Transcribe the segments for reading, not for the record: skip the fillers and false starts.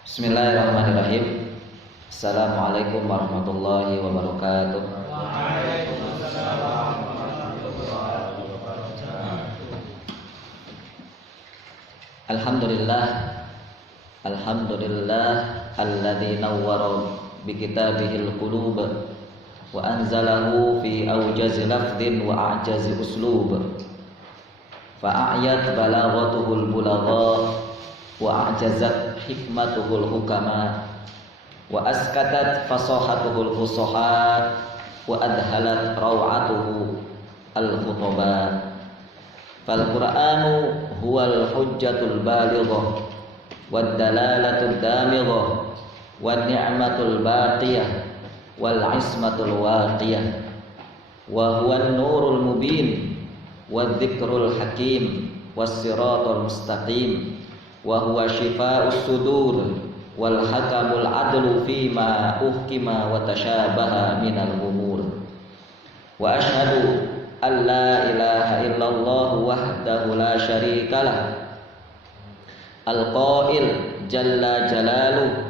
Bismillahirrahmanirrahim. Assalamualaikum warahmatullahi wabarakatuh. Waalaikumsalam warahmatullahi wabarakatuh. Alhamdulillah. Alhamdulillah alladzi nawwara bi kitabihil qulub wa anzalahu fi awjazi lafdhin wa a'jazi uslub. Fa'ayat balaghatuhul bulagha wa a'jazat hikmatuhul hukama wa askatat fasahatuhul fusaha wa adhalat raw'atuhu al-khutaba. Fal Qur'anu huwal hujjatul balighah wad dalalatud damighah wan ni'matul baqiyah wal ismatul waqiyah wa huwan nurul mubin wad dzikrul hakim was siratal mustaqim wa huwa shifaa'us sudur wal hakamul adlu fima uhkima wa tashabaha minal umur. Wa asyhadu an la ilaha illallah wahdahu la syarikalah al-qail jalla jalaluh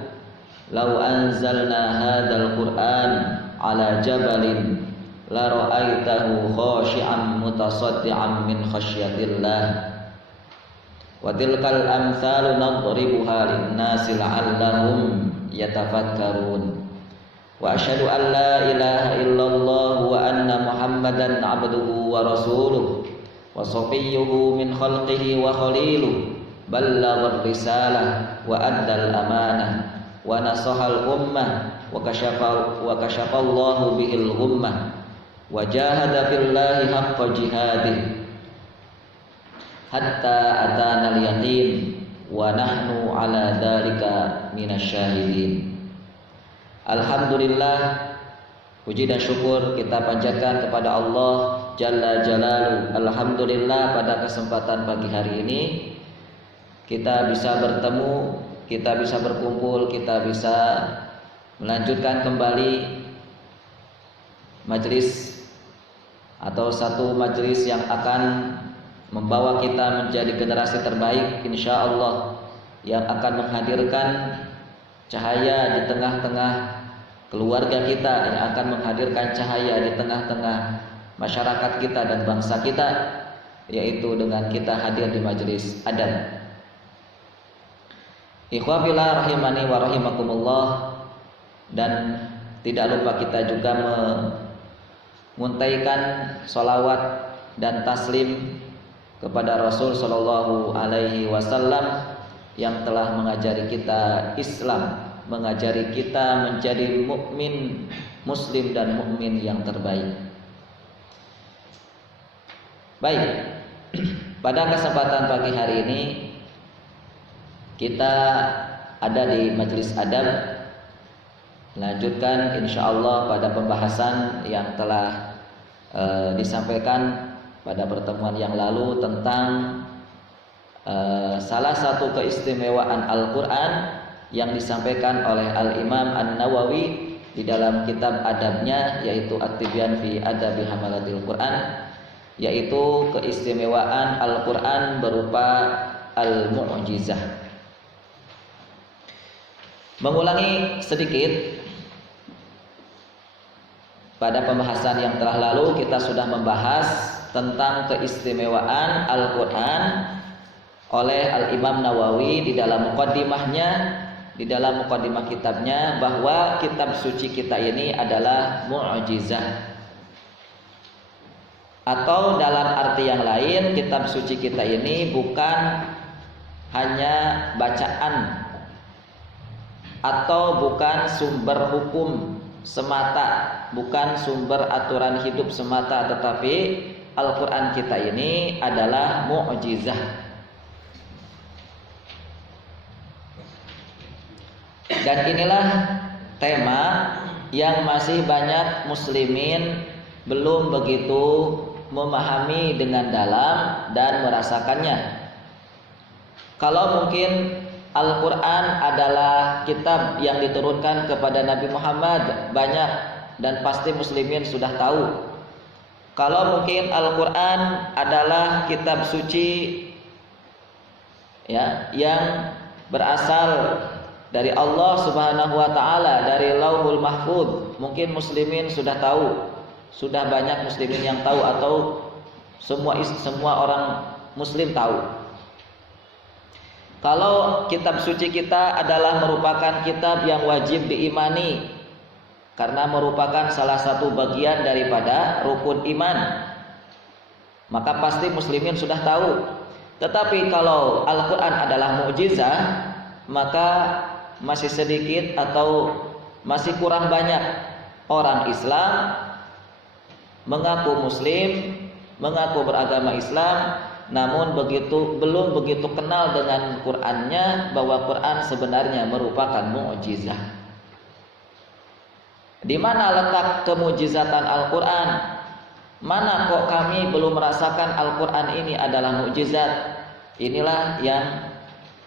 law anzalna hadzal qur'an ala jabalin la ra'aitahu khashi'an mutasaddian min khasyatillah. Wa tilkal amsalu nadribuha lin-nasi la'allahum yatafakkarun. Wa asyhadu an la ilaha illallah wa anna Muhammadan 'abduhu wa rasuluh wa shafiyyuhu min khalqihi wa khaliluh ballagha risalah wa addal amanah wa nasahal ummah wa kashafallahu bihil ghummah wa jahada fillahi haqqa jihadih hatta atana al-yaqin wa nahnu ala dzalika minasyahidin. Alhamdulillah, puji dan syukur kita panjatkan kepada Allah Jalla Jalaluhu. Alhamdulillah, pada kesempatan pagi hari ini kita bisa bertemu, kita bisa berkumpul, kita bisa melanjutkan kembali majelis atau satu majelis yang akan membawa kita menjadi generasi terbaik insyaallah, yang akan menghadirkan cahaya di tengah-tengah keluarga kita, yang akan menghadirkan cahaya di tengah-tengah masyarakat kita dan bangsa kita, yaitu dengan kita hadir di majelis adab. Ikhwafillah rahimani wa rahimakumullah. Dan tidak lupa kita juga menguntaikan sholawat dan taslim kepada Rasul Shallallahu Alaihi Wasallam yang telah mengajari kita Islam, mengajari kita menjadi mukmin, muslim dan mukmin yang terbaik. Baik, pada kesempatan pagi hari ini kita ada di majelis adab, lanjutkan insyaallah pada pembahasan yang telah disampaikan pada pertemuan yang lalu tentang salah satu keistimewaan Al-Quran yang disampaikan oleh Al-Imam An-Nawawi di dalam kitab adabnya, yaitu At-Tibyan fi Adabi Hamalatil Quran, yaitu keistimewaan Al-Quran berupa Al-Mu'jizah. Mengulangi sedikit, pada pembahasan yang telah lalu kita sudah membahas tentang keistimewaan Al-Quran oleh Al-Imam Nawawi di dalam muqaddimahnya, di dalam muqaddimah kitabnya, bahwa kitab suci kita ini adalah mu'jizah. Atau dalam arti yang lain, kitab suci kita ini bukan hanya bacaan atau bukan sumber hukum semata, bukan sumber aturan hidup semata, tetapi Al-Quran kita ini adalah mu'jizah. Dan inilah tema yang masih banyak muslimin belum begitu memahami dengan dalam dan merasakannya. Kalau mungkin Al-Quran adalah kitab yang diturunkan kepada Nabi Muhammad, banyak dan pasti muslimin sudah tahu. Kalau mungkin Al-Quran adalah kitab suci ya, yang berasal dari Allah Subhanahu wa taala, dari Lauhul Mahfuz. Mungkin muslimin sudah tahu, sudah banyak muslimin yang tahu atau semua orang muslim tahu. Kalau kitab suci kita adalah merupakan kitab yang wajib diimani karena merupakan salah satu bagian daripada rukun iman, maka pasti muslimin sudah tahu. Tetapi kalau Al-Quran adalah mukjizat, maka masih sedikit atau masih kurang banyak orang Islam mengaku muslim, mengaku beragama Islam, namun belum begitu kenal dengan Qur'annya, bahwa Qur'an sebenarnya merupakan mukjizat. Di mana letak kemukjizatan Al-Qur'an? Mana kok kami belum merasakan Al-Qur'an ini adalah mukjizat? Inilah yang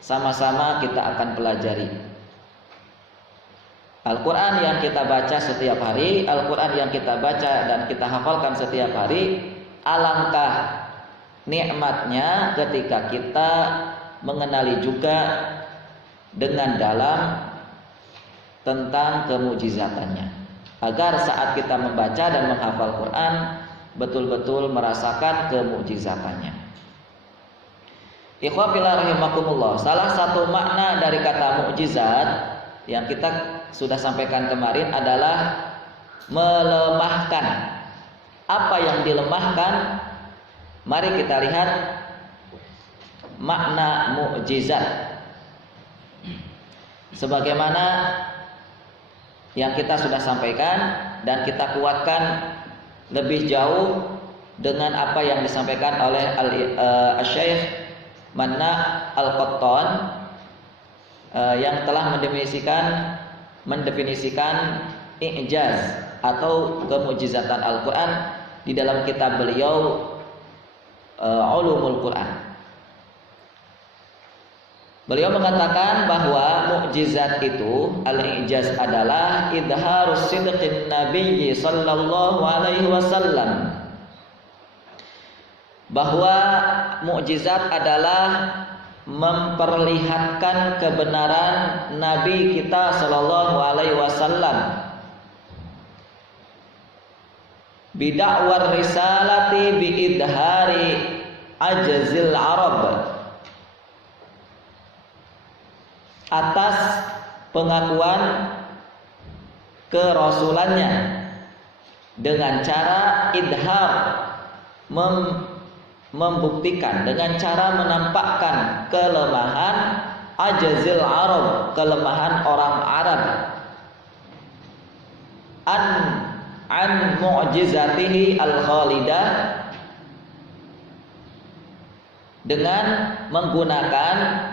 sama-sama kita akan pelajari. Al-Qur'an yang kita baca setiap hari, Al-Qur'an yang kita baca dan kita hafalkan setiap hari, alangkah nikmatnya ketika kita mengenali juga dengan dalam tentang kemukjizatannya, agar saat kita membaca dan menghafal Quran betul-betul merasakan kemukjizatannya. Ikhwah fillah rahimakumullah, salah satu makna dari kata mukjizat yang kita sudah sampaikan kemarin adalah melemahkan. Apa yang dilemahkan? Mari kita lihat makna mukjizat. Sebagaimana yang kita sudah sampaikan dan kita kuatkan lebih jauh dengan apa yang disampaikan oleh Al-Syeikh Manna Al-Qattan yang telah mendefinisikan i'jaz atau kemukjizatan Al-Quran di dalam kitab beliau Ulumul Quran. Beliau mengatakan bahwa mukjizat itu, al-i'jaz adalah idharus sidqin nabiyyi sallallahu alaihi wasallam. Bahwa mukjizat adalah memperlihatkan kebenaran Nabi kita sallallahu alaihi wasallam, bidakwar risalati biidhari ajzil Arab, atas pengakuan kerasulannya dengan cara idhar, membuktikan dengan cara menampakkan kelemahan ajzil Arab, kelemahan orang Arab, an mu'jizatihi al-khalidah, dengan menggunakan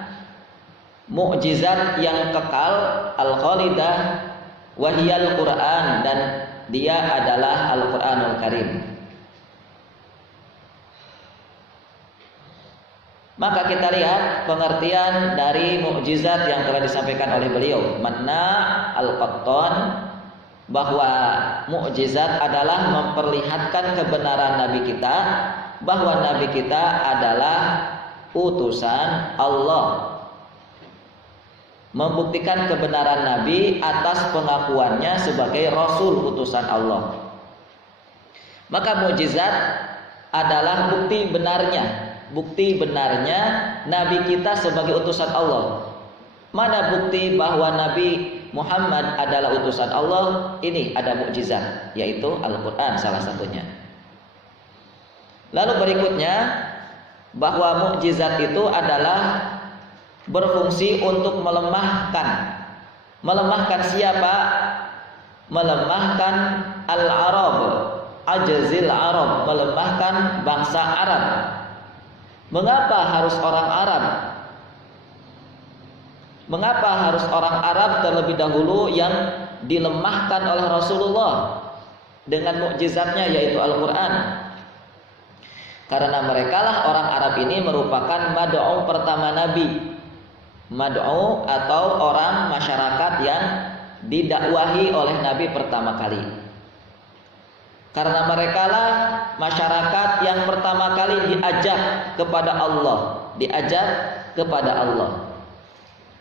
mukjizat yang kekal al-khalidah, wahiyal Quran, dan dia adalah Al-Quranul Karim. Maka kita lihat pengertian dari mukjizat yang telah disampaikan oleh beliau Manna Al-Qattan, bahwa mukjizat adalah memperlihatkan kebenaran Nabi kita, bahwa Nabi kita adalah utusan Allah, membuktikan kebenaran Nabi atas pengakuannya sebagai Rasul utusan Allah. Maka mukjizat adalah bukti benarnya Nabi kita sebagai utusan Allah. Mana bukti bahwa Nabi Muhammad adalah utusan Allah? Ini ada mukjizat, yaitu Al-Quran salah satunya. Lalu berikutnya, bahwa mukjizat itu adalah berfungsi untuk melemahkan siapa? Melemahkan al-Arab, ajzil Arab, melemahkan bangsa Arab. Mengapa harus orang Arab? Mengapa harus orang Arab terlebih dahulu yang dilemahkan oleh Rasulullah dengan mukjizatnya, yaitu Al-Quran? Karena merekalah orang Arab ini merupakan mad'u pertama Nabi. Mad'u atau orang masyarakat yang didakwahi oleh Nabi pertama kali. Karena merekalah masyarakat yang pertama kali diajak kepada Allah,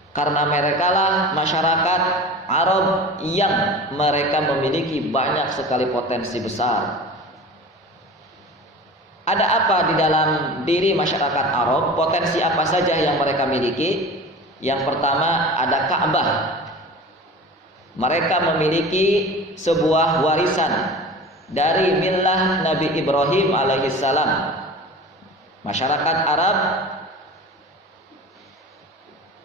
Karena merekalah masyarakat Arab yang mereka memiliki banyak sekali potensi besar. Ada apa di dalam diri masyarakat Arab? Potensi apa saja yang mereka miliki? Yang pertama ada Ka'bah. Mereka memiliki sebuah warisan dari millah Nabi Ibrahim alaihissalam. Masyarakat Arab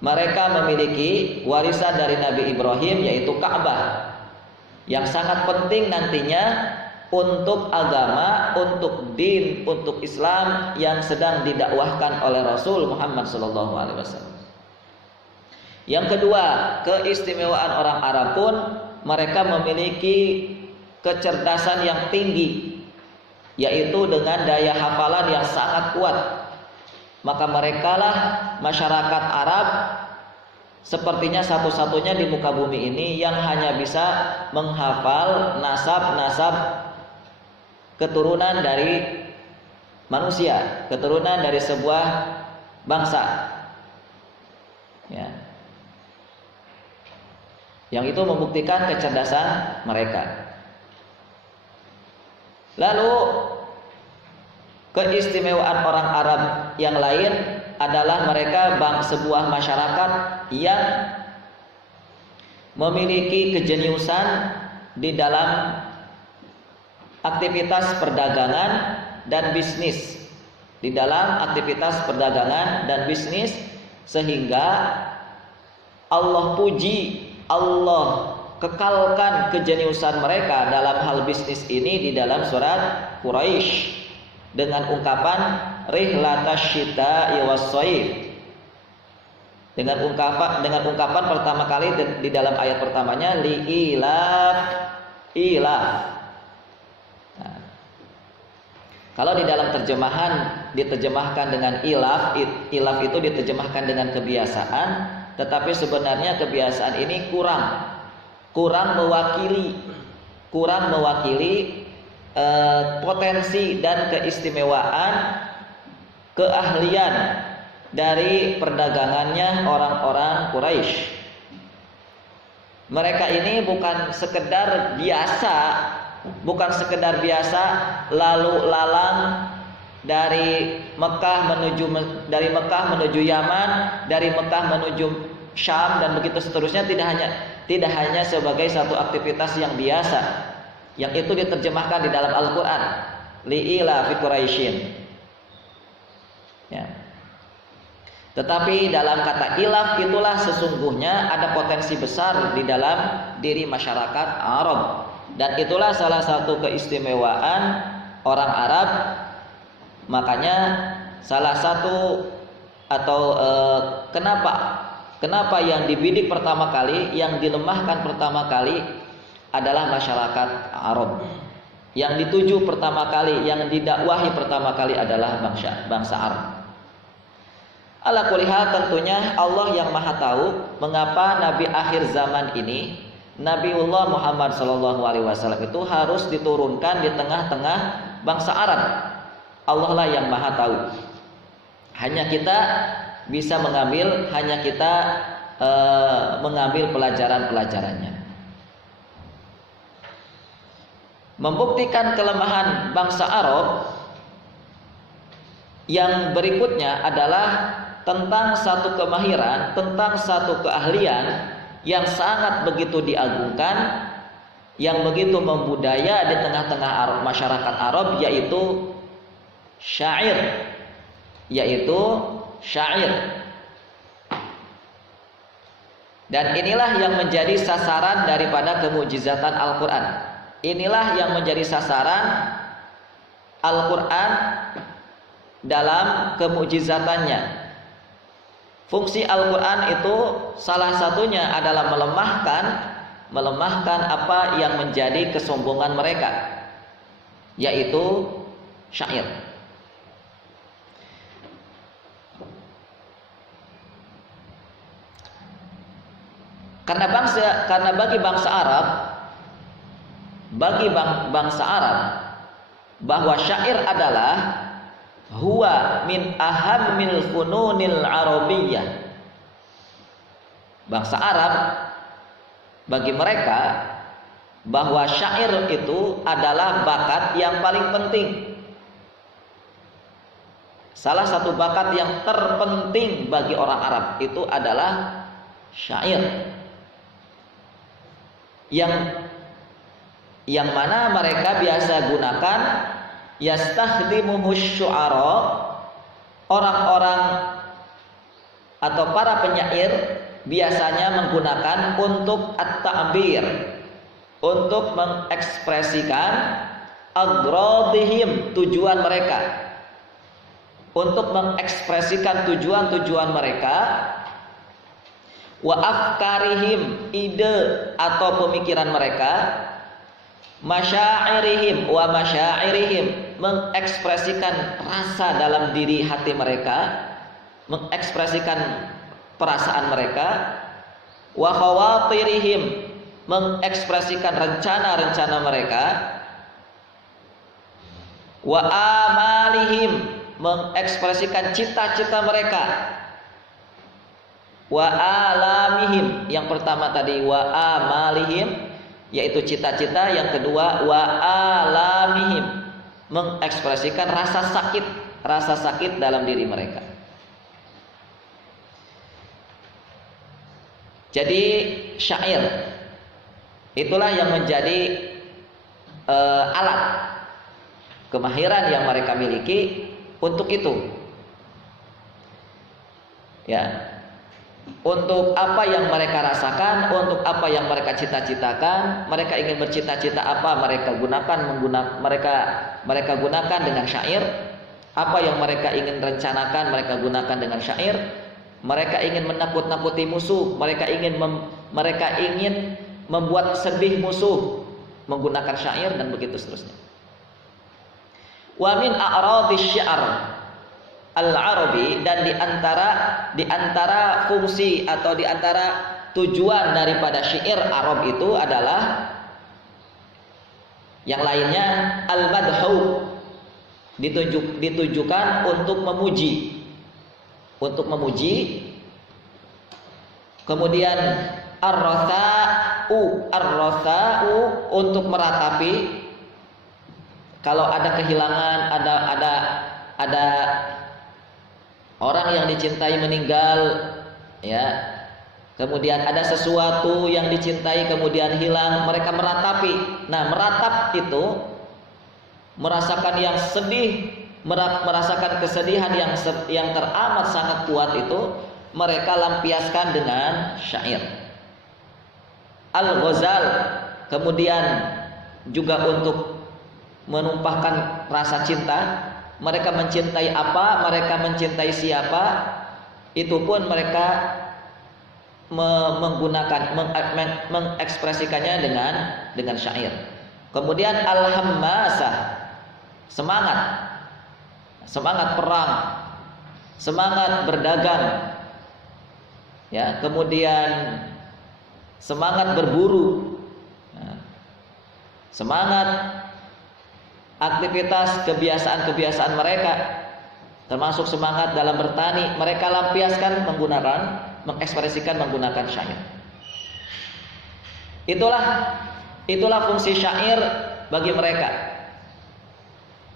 mereka memiliki warisan dari Nabi Ibrahim, yaitu Ka'bah, yang sangat penting nantinya untuk agama, untuk din, untuk Islam yang sedang didakwahkan oleh Rasul Muhammad SAW. Yang kedua, keistimewaan orang Arab pun mereka memiliki kecerdasan yang tinggi, yaitu dengan daya hafalan yang sangat kuat. Maka merekalah masyarakat Arab sepertinya satu-satunya di muka bumi ini yang hanya bisa menghafal nasab-nasab keturunan dari manusia, keturunan dari sebuah bangsa, ya. Yang itu membuktikan kecerdasan mereka. Lalu keistimewaan orang Arab yang lain adalah mereka sebuah masyarakat yang memiliki kejeniusan di dalam aktivitas perdagangan dan bisnis. Di dalam aktivitas perdagangan dan bisnis, sehingga Allah puji, Allah kekalkan kejeniusan mereka dalam hal bisnis ini di dalam surat Quraisy dengan ungkapan rihlatasyita'i was-shaif. Dengan ungkapan pertama kali di dalam ayat pertamanya liilaf ilaf. Nah, kalau di dalam terjemahan diterjemahkan dengan ilaf itu diterjemahkan dengan kebiasaan, tetapi sebenarnya kebiasaan ini kurang mewakili potensi dan keistimewaan keahlian dari perdagangannya orang-orang Quraisy. Mereka ini bukan sekedar biasa lalu lalang dari Mekah menuju Yaman, dari Mekah menuju Syam dan begitu seterusnya, tidak hanya sebagai satu aktivitas yang biasa. Yang itu diterjemahkan di dalam Al-Quran, li'ila fi Quraisyin, ya. Tetapi dalam kata ilaf itulah sesungguhnya ada potensi besar di dalam diri masyarakat Arab, dan itulah salah satu keistimewaan orang Arab. Makanya salah satu atau kenapa yang dibidik pertama kali, yang dilemahkan pertama kali adalah masyarakat Arab. Yang dituju pertama kali, yang didakwahi pertama kali adalah bangsa Arab. Ala kulli hal, tentunya Allah yang Maha tahu mengapa nabi akhir zaman ini, Nabiullah Muhammad SAW itu harus diturunkan di tengah-tengah bangsa Arab. Allah lah yang Maha tahu. Hanya kita bisa mengambil pelajaran-pelajarannya. Membuktikan kelemahan bangsa Arab yang berikutnya adalah tentang satu kemahiran, tentang satu keahlian yang sangat begitu diagungkan, yang begitu membudaya di tengah-tengah masyarakat Arab, yaitu syair. Dan inilah yang menjadi sasaran daripada kemujizatan Al-Quran. Inilah yang menjadi sasaran Al-Quran dalam kemujizatannya. Fungsi Al-Quran itu salah satunya adalah melemahkan apa yang menjadi kesombongan mereka, yaitu syair. Karena bagi bangsa Arab bahwa syair adalah huwa min ahammil fununil arabiyyah. bangsa Arab, bagi mereka bahwa syair itu adalah bakat yang paling penting. Salah satu bakat yang terpenting bagi orang Arab itu adalah syair. Yang mana mereka biasa gunakan yastakhdimuhu syu'ara, orang-orang atau para penyair biasanya menggunakan untuk at-ta'bir, untuk mengekspresikan agradihim, tujuan mereka, untuk mengekspresikan tujuan-tujuan mereka, wa afkarihim, ide atau pemikiran mereka, masyairihim wa masyairihim, mengekspresikan rasa dalam diri hati mereka, mengekspresikan perasaan mereka, wa khawatirihim, mengekspresikan rencana-rencana mereka, wa amalihim, mengekspresikan cita-cita mereka, wa alamihim, yang pertama tadi wa amalihim yaitu cita-cita, yang kedua wa alamihim, mengekspresikan rasa sakit dalam diri mereka. Jadi syair itulah yang menjadi alat kemahiran yang mereka miliki untuk itu. Ya. Untuk apa yang mereka rasakan, untuk apa yang mereka cita-citakan, mereka ingin bercita-cita apa, mereka gunakan dengan syair. Apa yang mereka ingin rencanakan, mereka gunakan dengan syair. Mereka ingin menakut-nakuti musuh, mereka ingin membuat sedih musuh, menggunakan syair, dan begitu seterusnya. Wa min a'radhish syi'r al-arabi, dan di antara fungsi atau di antara tujuan daripada syair Arab itu adalah yang lainnya al-madhu, ditujukan untuk memuji, kemudian ar-ratha'u untuk meratapi. Kalau ada kehilangan, ada orang yang dicintai meninggal, ya, kemudian ada sesuatu yang dicintai kemudian hilang, mereka meratapi. Nah, meratap itu merasakan yang sedih, merasakan kesedihan yang teramat sangat kuat, itu mereka lampiaskan dengan syair. Al-Ghazal kemudian juga untuk menumpahkan rasa cinta. Mereka mencintai apa, mereka mencintai siapa, itu pun mereka mengekspresikannya dengan syair. Kemudian al-hammasah, semangat perang, semangat berdagang, ya, kemudian semangat berburu, semangat aktivitas kebiasaan mereka, termasuk semangat dalam bertani, mereka lampiaskan mengekspresikan menggunakan syair. Itulah fungsi syair bagi mereka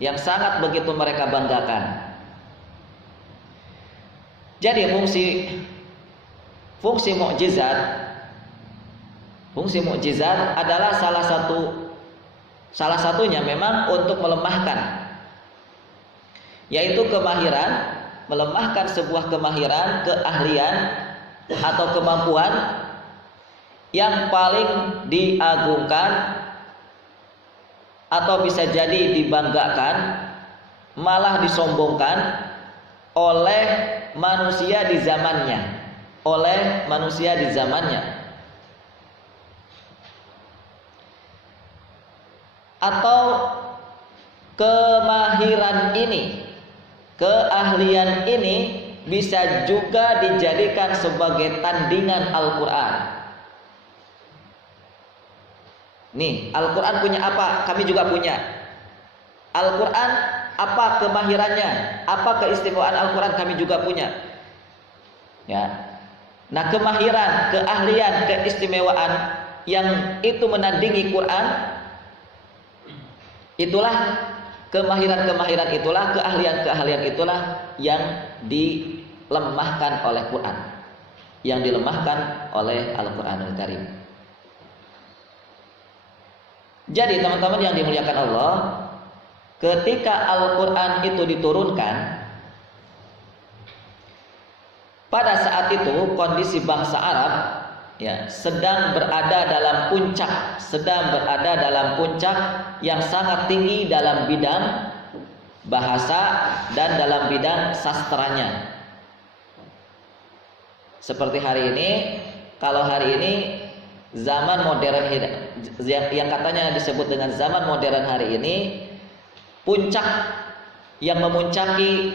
yang sangat begitu mereka banggakan. Jadi fungsi mukjizat adalah salah satunya memang untuk melemahkan, yaitu melemahkan sebuah kemahiran, keahlian atau kemampuan yang paling diagungkan atau bisa jadi dibanggakan, malah disombongkan oleh manusia di zamannya. Atau kemahiran ini, keahlian ini bisa juga dijadikan sebagai tandingan Al-Quran. Nih, Al-Quran punya apa? Kami juga punya. Al-Quran apa kemahirannya? Apa keistimewaan Al-Quran? Kami juga punya. Ya. Nah, kemahiran, keahlian, keistimewaan yang itu menandingi Quran, itulah kemahiran-kemahiran itulah, keahlian-keahlian itulah yang dilemahkan oleh Quran, yang dilemahkan oleh Al-Quranul Karim. Jadi teman-teman yang dimuliakan Allah, ketika Al-Quran itu diturunkan, pada saat itu kondisi bangsa Arab sedang berada dalam puncak yang sangat tinggi dalam bidang bahasa dan dalam bidang sastranya. Seperti hari ini, kalau hari ini zaman modern yang katanya disebut dengan zaman modern hari ini, puncak yang memuncaki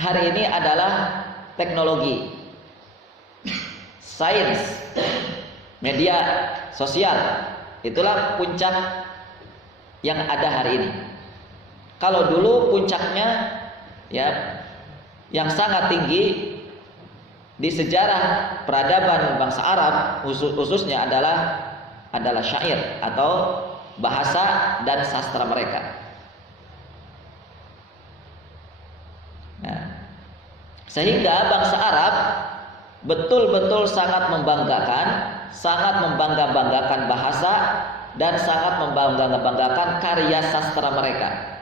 hari ini adalah teknologi, sains, media sosial. Itulah puncak yang ada hari ini. Kalau dulu puncaknya yang sangat tinggi di sejarah peradaban bangsa Arab khususnya adalah syair atau bahasa dan sastra mereka. Nah, sehingga bangsa Arab betul-betul sangat membangga-banggakan bahasa dan sangat membangga-banggakan karya sastra mereka.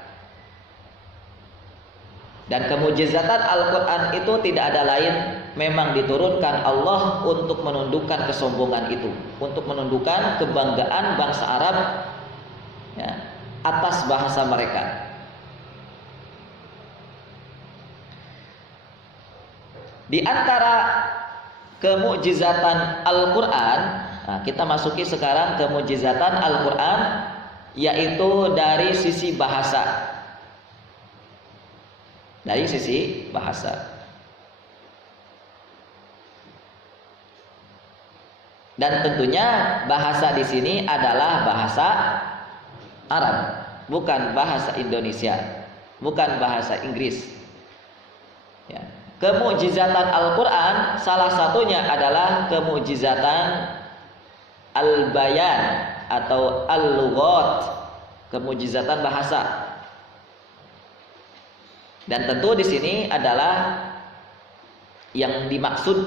Dan kemujizatan Al-Quran itu tidak ada lain, memang diturunkan Allah untuk menundukkan kesombongan itu, untuk menundukkan kebanggaan bangsa Arab atas bahasa mereka. Di antara kemujizatan Al-Quran, kita masuki sekarang kemujizatan Al-Quran, yaitu dari sisi bahasa. Dari sisi bahasa. Dan tentunya bahasa di sini adalah bahasa Arab, bukan bahasa Indonesia, bukan bahasa Inggris. Kemujizatan Al-Quran salah satunya adalah kemujizatan Al-Bayan atau Al-Lughat, kemujizatan bahasa. Dan tentu di sini adalah yang dimaksud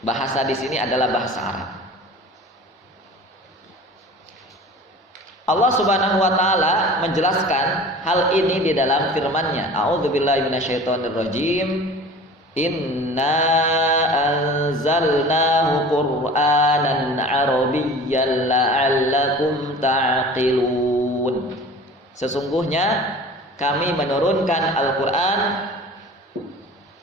bahasa di sini adalah bahasa Arab. Allah Subhanahu wa taala menjelaskan hal ini di dalam firman-Nya. A'udzubillahi minasyaitonirrajim. Inna anzalnahu Qur'anan Arabiyyan la'allakum ta'qilun. Sesungguhnya kami menurunkan Al-Quran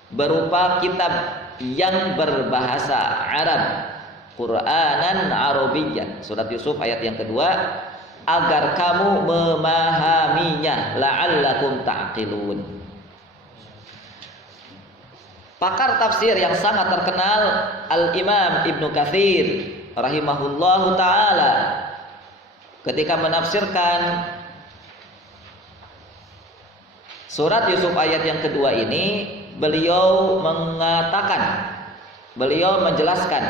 berupa kitab yang berbahasa Arab, Qur'anan Arabiyyan. Surat Yusuf ayat yang kedua, agar kamu memahaminya, la'allakum ta'qilun. Pakar tafsir yang sangat terkenal Al-Imam Ibnu Katsir rahimahullahu ta'ala ketika menafsirkan surat Yusuf ayat yang kedua ini, beliau menjelaskan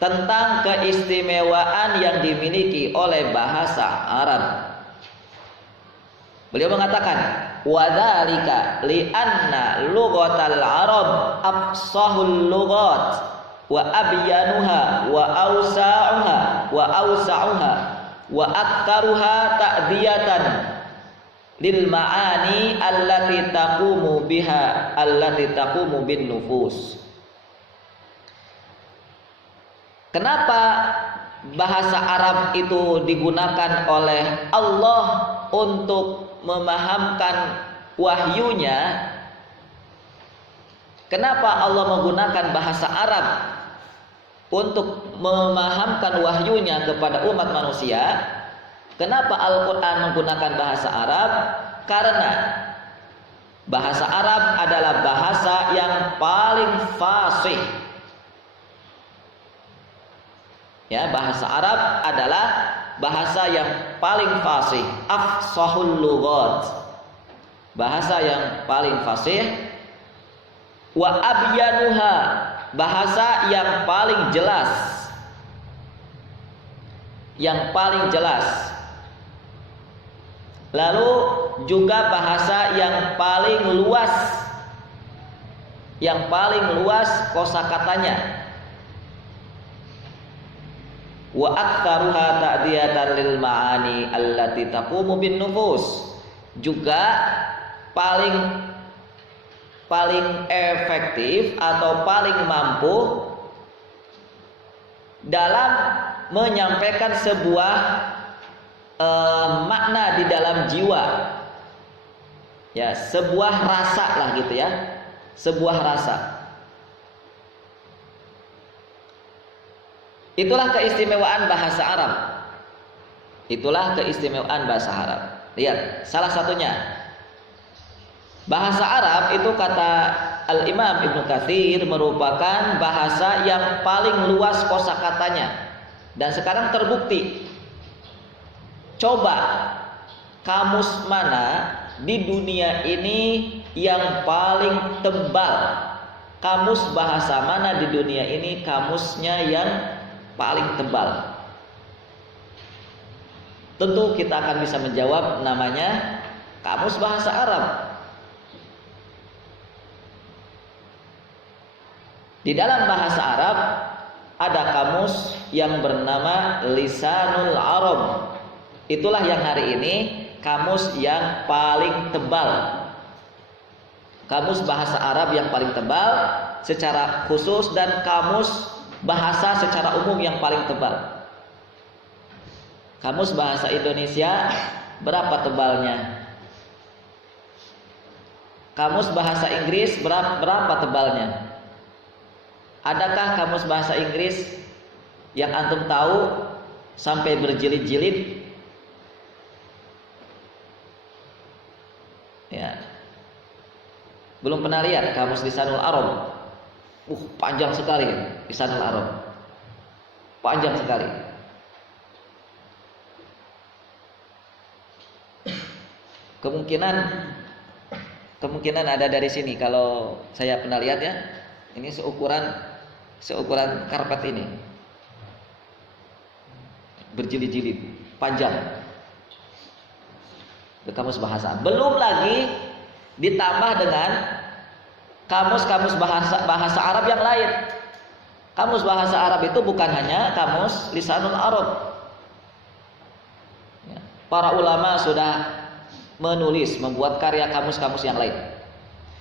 tentang keistimewaan yang dimiliki oleh bahasa Arab. Beliau mengatakan, wadzalika li'anna lughatal Arab afsahul lughat wa abyanuha wa awsa'uha wa aktsaruha ta'diyatan lil ma'ani allati taqumu bin nufus. Kenapa bahasa Arab itu digunakan oleh Allah untuk memahamkan wahyunya? Kenapa Allah menggunakan bahasa Arab untuk memahamkan wahyunya kepada umat manusia? Kenapa Al-Quran menggunakan bahasa Arab? Karena bahasa Arab adalah bahasa yang paling fasih. Bahasa Arab adalah bahasa yang paling fasih, afsahul lughat, bahasa yang paling fasih. Wa abyanuha, bahasa yang paling jelas. Yang paling jelas. Lalu juga bahasa yang paling luas. Yang paling luas kosakatanya. Wa aktsaruha ta'diyatan lil ma'ani allati taqumu bin nufus, juga paling efektif atau paling mampu dalam menyampaikan sebuah makna di dalam jiwa, ya, sebuah rasa lah gitu ya, sebuah rasa. Itulah keistimewaan bahasa Arab. Itulah keistimewaan bahasa Arab. Lihat, salah satunya bahasa Arab itu kata Al-Imam Ibnu Katsir merupakan bahasa yang paling luas kosakatanya. Dan sekarang terbukti. Coba kamus mana di dunia ini yang paling tebal? Kamus bahasa mana di dunia ini kamusnya yang paling tebal? Tentu kita akan bisa menjawab, namanya kamus bahasa Arab. Di dalam bahasa Arab ada kamus yang bernama Lisanul Arab. Itulah yang hari ini kamus yang paling tebal. Kamus bahasa Arab yang paling tebal secara khusus dan kamus bahasa secara umum yang paling tebal. Kamus bahasa Indonesia berapa tebalnya? Kamus bahasa Inggris berapa tebalnya? Adakah kamus bahasa Inggris yang antum tahu sampai berjilid-jilid? Ya. Belum pernah lihat kamus Lisanul Arab? Panjang sekali Lisanul Arab. Panjang sekali. Kemungkinan ada dari sini kalau saya pernah lihat ya. Ini seukuran karpet ini. Berjilid-jilid, panjang. Itu kamus bahasa. Belum lagi ditambah dengan kamus-kamus bahasa Arab yang lain. Kamus bahasa Arab itu bukan hanya kamus Lisanul Arab. Para ulama sudah membuat karya kamus-kamus yang lain.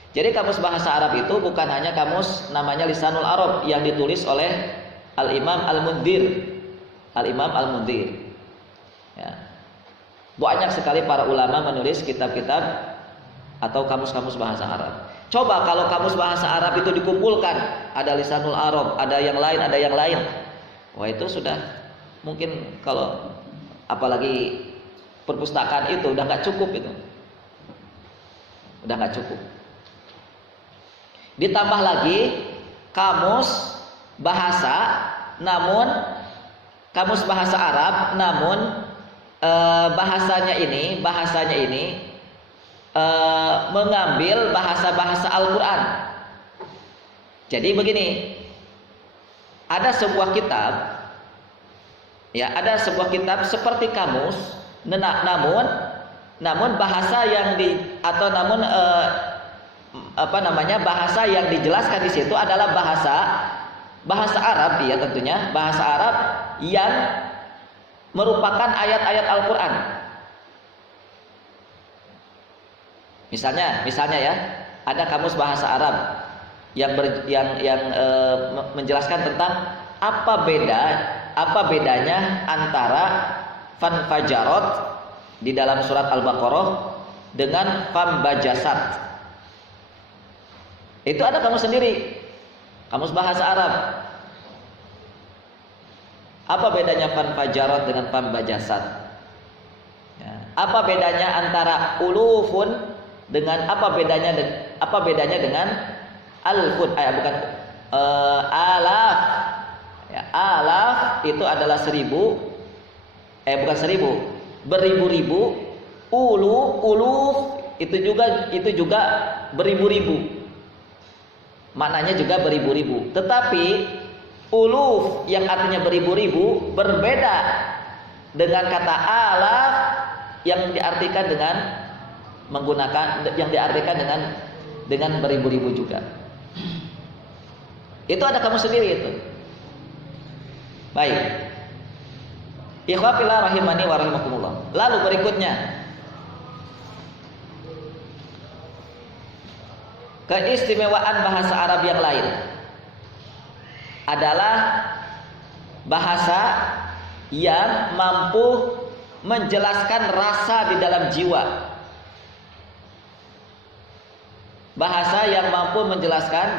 Jadi kamus bahasa Arab itu bukan hanya kamus namanya Lisanul Arab yang ditulis oleh Al-Imam Al-Mundhir. Al-Imam Al-Mundhir. Ya. Banyak sekali para ulama menulis kitab-kitab atau kamus-kamus bahasa Arab. Coba kalau kamus bahasa Arab itu dikumpulkan, ada Lisanul Arab, ada yang lain. Wah, itu sudah mungkin kalau apalagi perpustakaan itu udah nggak cukup itu. Udah nggak cukup. Ditambah lagi kamus bahasa, namun kamus bahasa Arab, namun bahasanya ini mengambil bahasa-bahasa Al-Quran. Jadi begini, ada sebuah kitab, ya, ada sebuah kitab seperti kamus, namun bahasa yang bahasa yang dijelaskan di situ adalah bahasa Arab, ya, tentunya bahasa Arab yang merupakan ayat-ayat Al-Quran. Misalnya ya, ada kamus bahasa Arab yang menjelaskan tentang apa bedanya antara fanfajarat di dalam surat Al-Baqarah dengan fambajasat. Itu ada kamus sendiri, kamus bahasa Arab. Apa bedanya fanfajarat dengan fambajasat? Ya. Apa bedanya antara ulufun dengan apa bedanya dengan alfun? Alaf. Ya, alaf itu adalah 1000. Bukan 1000, beribu-ribu. Uluf itu juga beribu-ribu. maknanya juga beribu-ribu. Tetapi uluf yang artinya beribu-ribu berbeda dengan kata alaf yang diartikan dengan dengan beribu-ribu juga. Itu ada kamu sendiri itu. Baik. Ikhwafillah rahimani wa rahimakumullah. Lalu berikutnya, keistimewaan bahasa Arab yang lain adalah bahasa yang mampu menjelaskan rasa di dalam jiwa. Bahasa yang mampu menjelaskan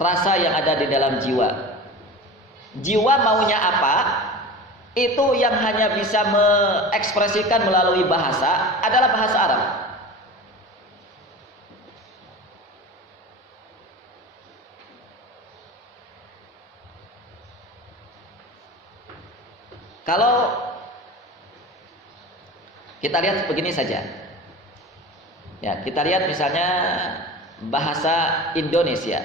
rasa yang ada di dalam jiwa. Jiwa maunya apa? Itu yang hanya bisa mengekspresikan melalui bahasa adalah bahasa Arab. Kalau kita lihat begini saja, ya kita lihat misalnya bahasa Indonesia.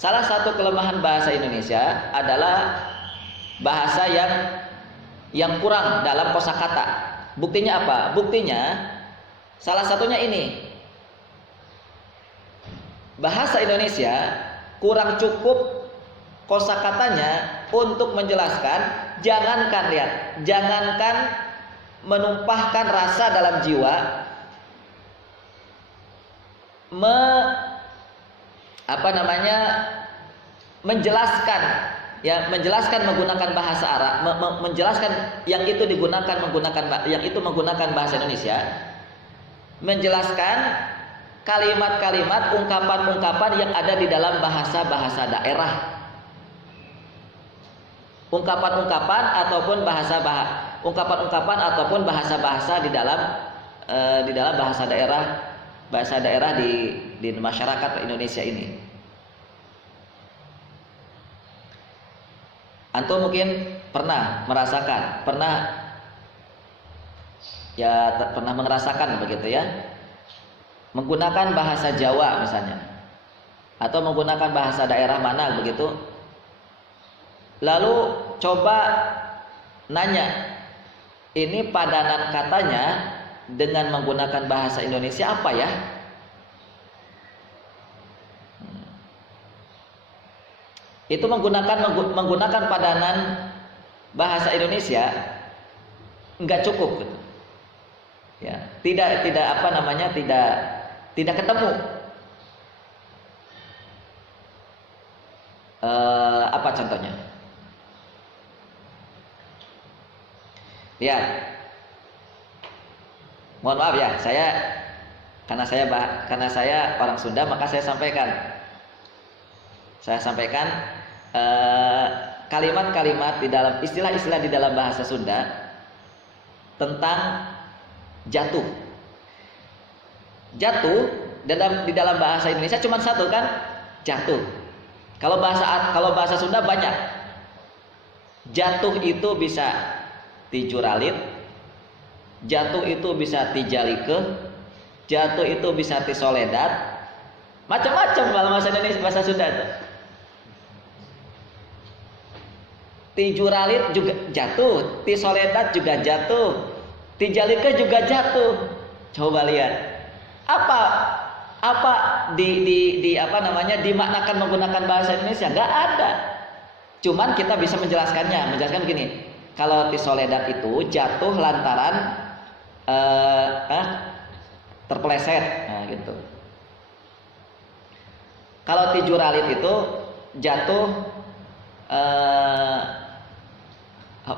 Salah satu kelemahan bahasa Indonesia adalah bahasa yang kurang dalam kosakata. Buktinya apa? Buktinya salah satunya ini. Bahasa Indonesia kurang cukup kosakatanya untuk menjelaskan, jangankan menumpahkan rasa dalam jiwa, menjelaskan menggunakan bahasa Arab, menjelaskan yang itu menggunakan bahasa Indonesia, menjelaskan kalimat-kalimat, ungkapan-ungkapan yang ada di dalam bahasa-bahasa daerah, ungkapan-ungkapan ataupun bahasa-bahasa di dalam bahasa daerah di masyarakat Indonesia ini. Antum mungkin pernah merasakan begitu ya, menggunakan bahasa Jawa misalnya, atau menggunakan bahasa daerah mana begitu, lalu coba nanya, ini padanan katanya dengan menggunakan bahasa Indonesia apa ya? Itu menggunakan padanan bahasa Indonesia enggak cukup gitu. Ya, tidak ketemu. Apa contohnya? Lihat. Mohon maaf ya, karena saya orang Sunda, maka saya sampaikan kalimat-kalimat di dalam istilah-istilah di dalam bahasa Sunda tentang jatuh. Jatuh di dalam bahasa Indonesia cuma satu kan, jatuh. Kalau bahasa Sunda banyak. Jatuh itu bisa tijuralit, jatuh itu bisa tijalike, jatuh itu bisa tisoledat, macam-macam dalam bahasa Indonesia, bahasa Sunda itu. Tijuralit juga jatuh, tisoledat juga jatuh, tijalike juga jatuh. Coba lihat apa dimaknakan menggunakan bahasa Indonesia? Nggak ada. Cuman kita bisa menjelaskan begini. Kalau tisoledat itu jatuh lantaran terpeleset, nah gitu. Kalau tijuralit itu jatuh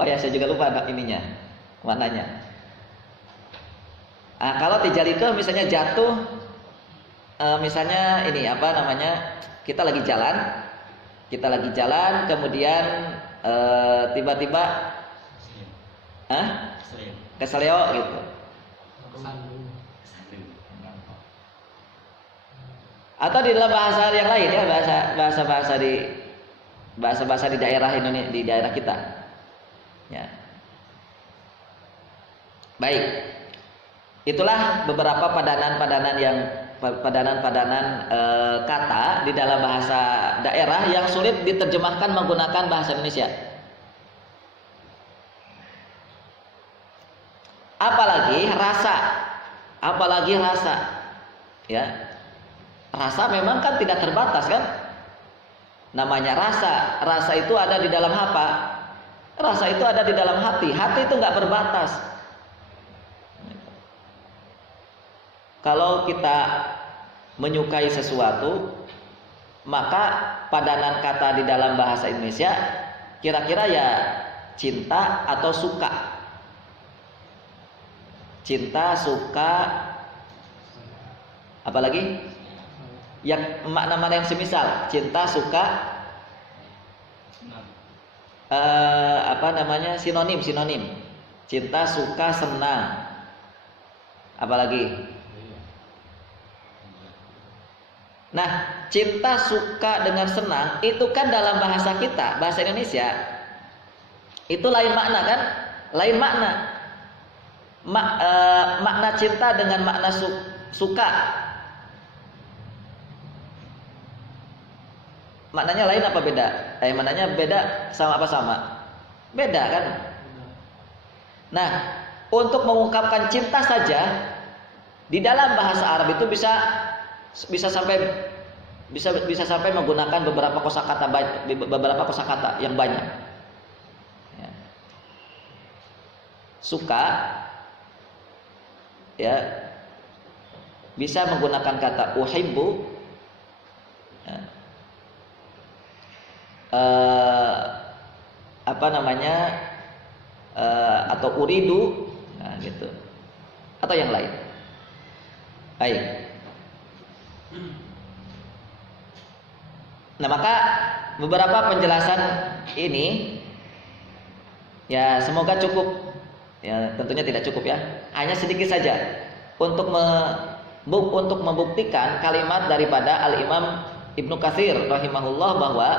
saya juga lupa ininya, maknanya. Kalau tijalike misalnya jatuh, misalnya ini kita lagi jalan, kemudian tiba-tiba keseleo gitu. Atau di dalam bahasa yang lain ya, bahasa di daerah Indonesia, di daerah kita. Ya. Baik. Itulah beberapa padanan-padanan yang padanan-padanan kata di dalam bahasa daerah yang sulit diterjemahkan menggunakan bahasa Indonesia. Apalagi rasa, ya. Rasa memang kan tidak terbatas kan? Namanya rasa itu ada di dalam apa? Rasa itu ada di dalam hati. Hati itu nggak berbatas. Kalau kita menyukai sesuatu, maka padanan kata di dalam bahasa Indonesia kira-kira ya cinta atau suka. Cinta, suka, apalagi? Yang makna-makna yang semisal cinta, suka, sinonim. Cinta, suka, senang. Apalagi? Nah, cinta, suka dengan senang itu kan dalam bahasa kita, bahasa Indonesia. Itu lain makna kan? Lain makna. Makna cinta dengan makna suka, maknanya lain apa beda? Maknanya beda sama apa sama? Beda kan? Nah, untuk mengungkapkan cinta saja di dalam bahasa Arab itu bisa sampai menggunakan beberapa kosakata yang banyak. Ya. Suka, ya, bisa menggunakan kata uhibbu, ya. Atau uridu, nah, gitu, atau yang lain. Baik. Nah, maka beberapa penjelasan ini ya semoga cukup. Ya, tentunya tidak cukup ya. Hanya sedikit saja untuk membuktikan kalimat daripada Al-Imam Ibnu Katsir rahimahullah bahwa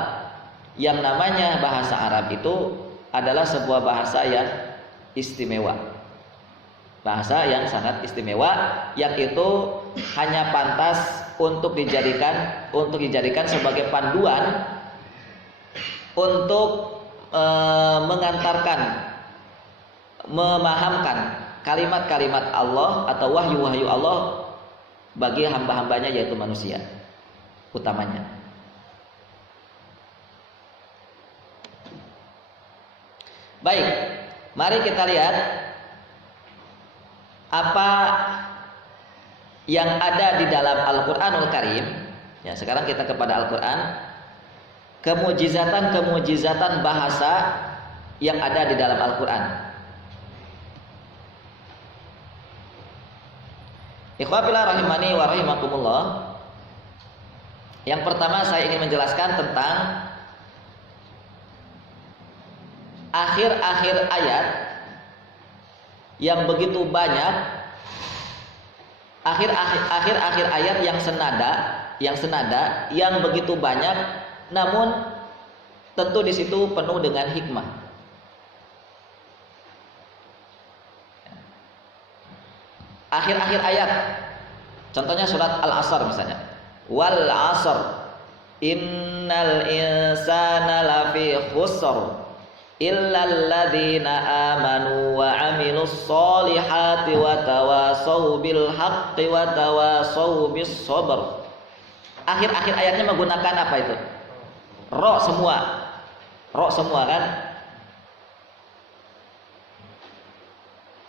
yang namanya bahasa Arab itu adalah sebuah bahasa yang istimewa. Bahasa yang sangat istimewa, yang itu hanya pantas untuk dijadikan sebagai panduan untuk mengantarkan, memahamkan kalimat-kalimat Allah atau wahyu-wahyu Allah bagi hamba-hambanya, yaitu manusia utamanya. Baik, mari kita lihat apa yang ada di dalam Al-Qur'anul Karim. Ya, sekarang kita kepada Al-Qur'an. Kemujizatan bahasa yang ada di dalam Al-Qur'an. Ikhwafillah rahimani wa rahimakumullah. Yang pertama saya ingin menjelaskan tentang akhir-akhir ayat yang begitu banyak, akhir-akhir ayat yang senada yang begitu banyak, namun tentu di situ penuh dengan hikmah. Akhir-akhir ayat, contohnya surat Al-Asr misalnya, wal 'asr innal insana lafi khusr illal ladzina amanu wa 'amilus solihati wa tawasau bil haqqi wa tawasau bis sabr. Akhir-akhir ayatnya menggunakan apa itu? Ro semua kan?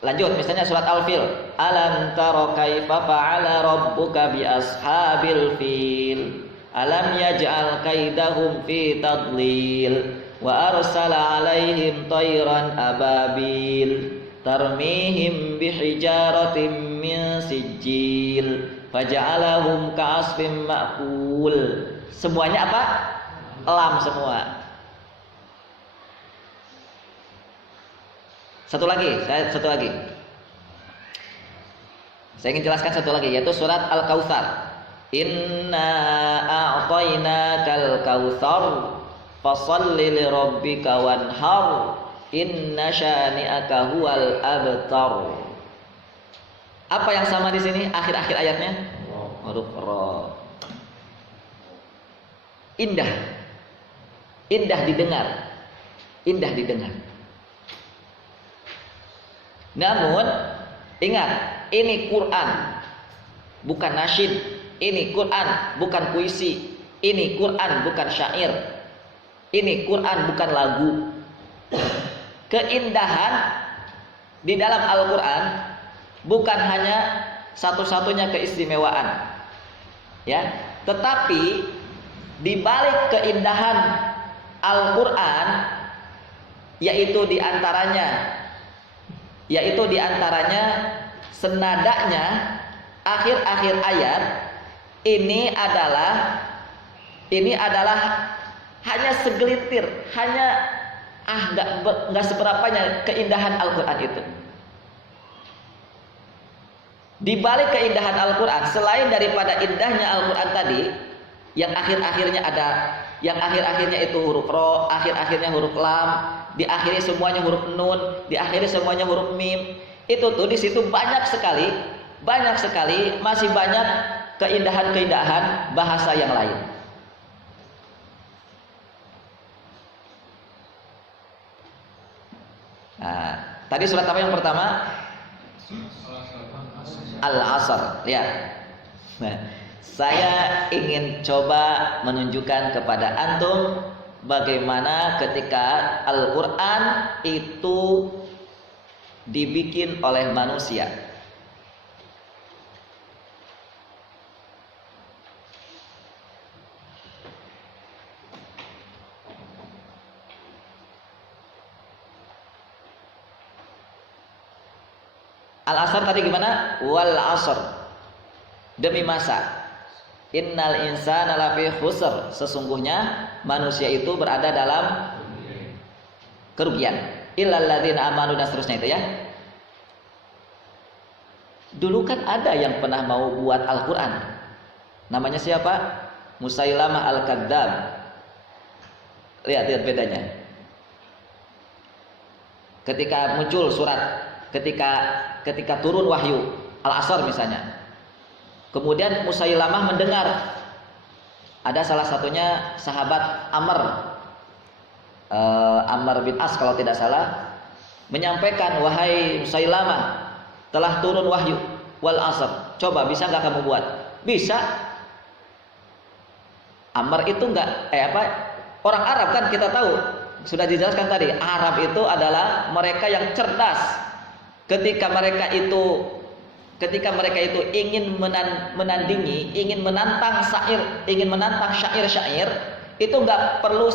Lanjut, misalnya surat Al-Fil, alam tara kaifa fa'ala rabbuka bi ashabil fil alam yaj'al kaidahum fi tadlil wa arsala 'alaihim tayran ababil tarmihim bihijaratin min sijil faja'alahum ka'asfin ma'kul. Semuanya apa? Lam semua. Satu lagi. Saya ingin jelaskan satu lagi, yaitu surat Al-Kautsar. Inna a'tainakal kautsar fasholli lirabbika wanhar inna syani'aka huwal abtar. Apa yang sama di sini akhir-akhir ayatnya? huruf ro. Indah. Indah didengar. Indah didengar. Namun ingat, ini Quran, bukan nasyid. Ini Quran, bukan puisi. Ini Quran, bukan syair. Ini Quran, bukan lagu. Keindahan di dalam Al-Quran bukan hanya satu-satunya keistimewaan, ya, tetapi di balik keindahan Al-Quran, yaitu diantaranya senadanya akhir-akhir ayat ini adalah hanya segelintir, hanya nggak seberapanya keindahan Al-Quran itu. Di balik keindahan Al-Quran, selain daripada indahnya Al-Quran tadi, yang akhir-akhirnya itu huruf ro, akhir-akhirnya huruf lam, diakhiri semuanya huruf nun, diakhiri semuanya huruf mim. Itu tuh di situ banyak sekali, masih banyak keindahan-keindahan bahasa yang lain. Nah, tadi surat apa yang pertama? Al-Asr. Lihat. Nah, saya ingin coba menunjukkan kepada antum bagaimana ketika Al-Quran itu dibikin oleh manusia. Al-Asr tadi gimana? Wal asr. Demi masa. Innal insana lafi khusr. Sesungguhnya manusia itu berada dalam kerugian. Illal ladzina amanu, dan seterusnya itu ya. Dulu kan ada yang pernah mau buat Al-Quran. Namanya siapa? Musailamah Al-Kadzdzab. Lihat bedanya. Ketika muncul surat, ketika turun wahyu Al-Asr misalnya, kemudian Musailamah mendengar ada salah satunya sahabat Amr bin As kalau tidak salah, menyampaikan, wahai Musailamah, telah turun wahyu wal asr, coba bisa nggak kamu buat? Bisa. Amr itu orang Arab kan, kita tahu sudah dijelaskan tadi, Arab itu adalah mereka yang cerdas. Ketika mereka itu ingin menandingi, ingin menantang syair-syair, itu nggak perlu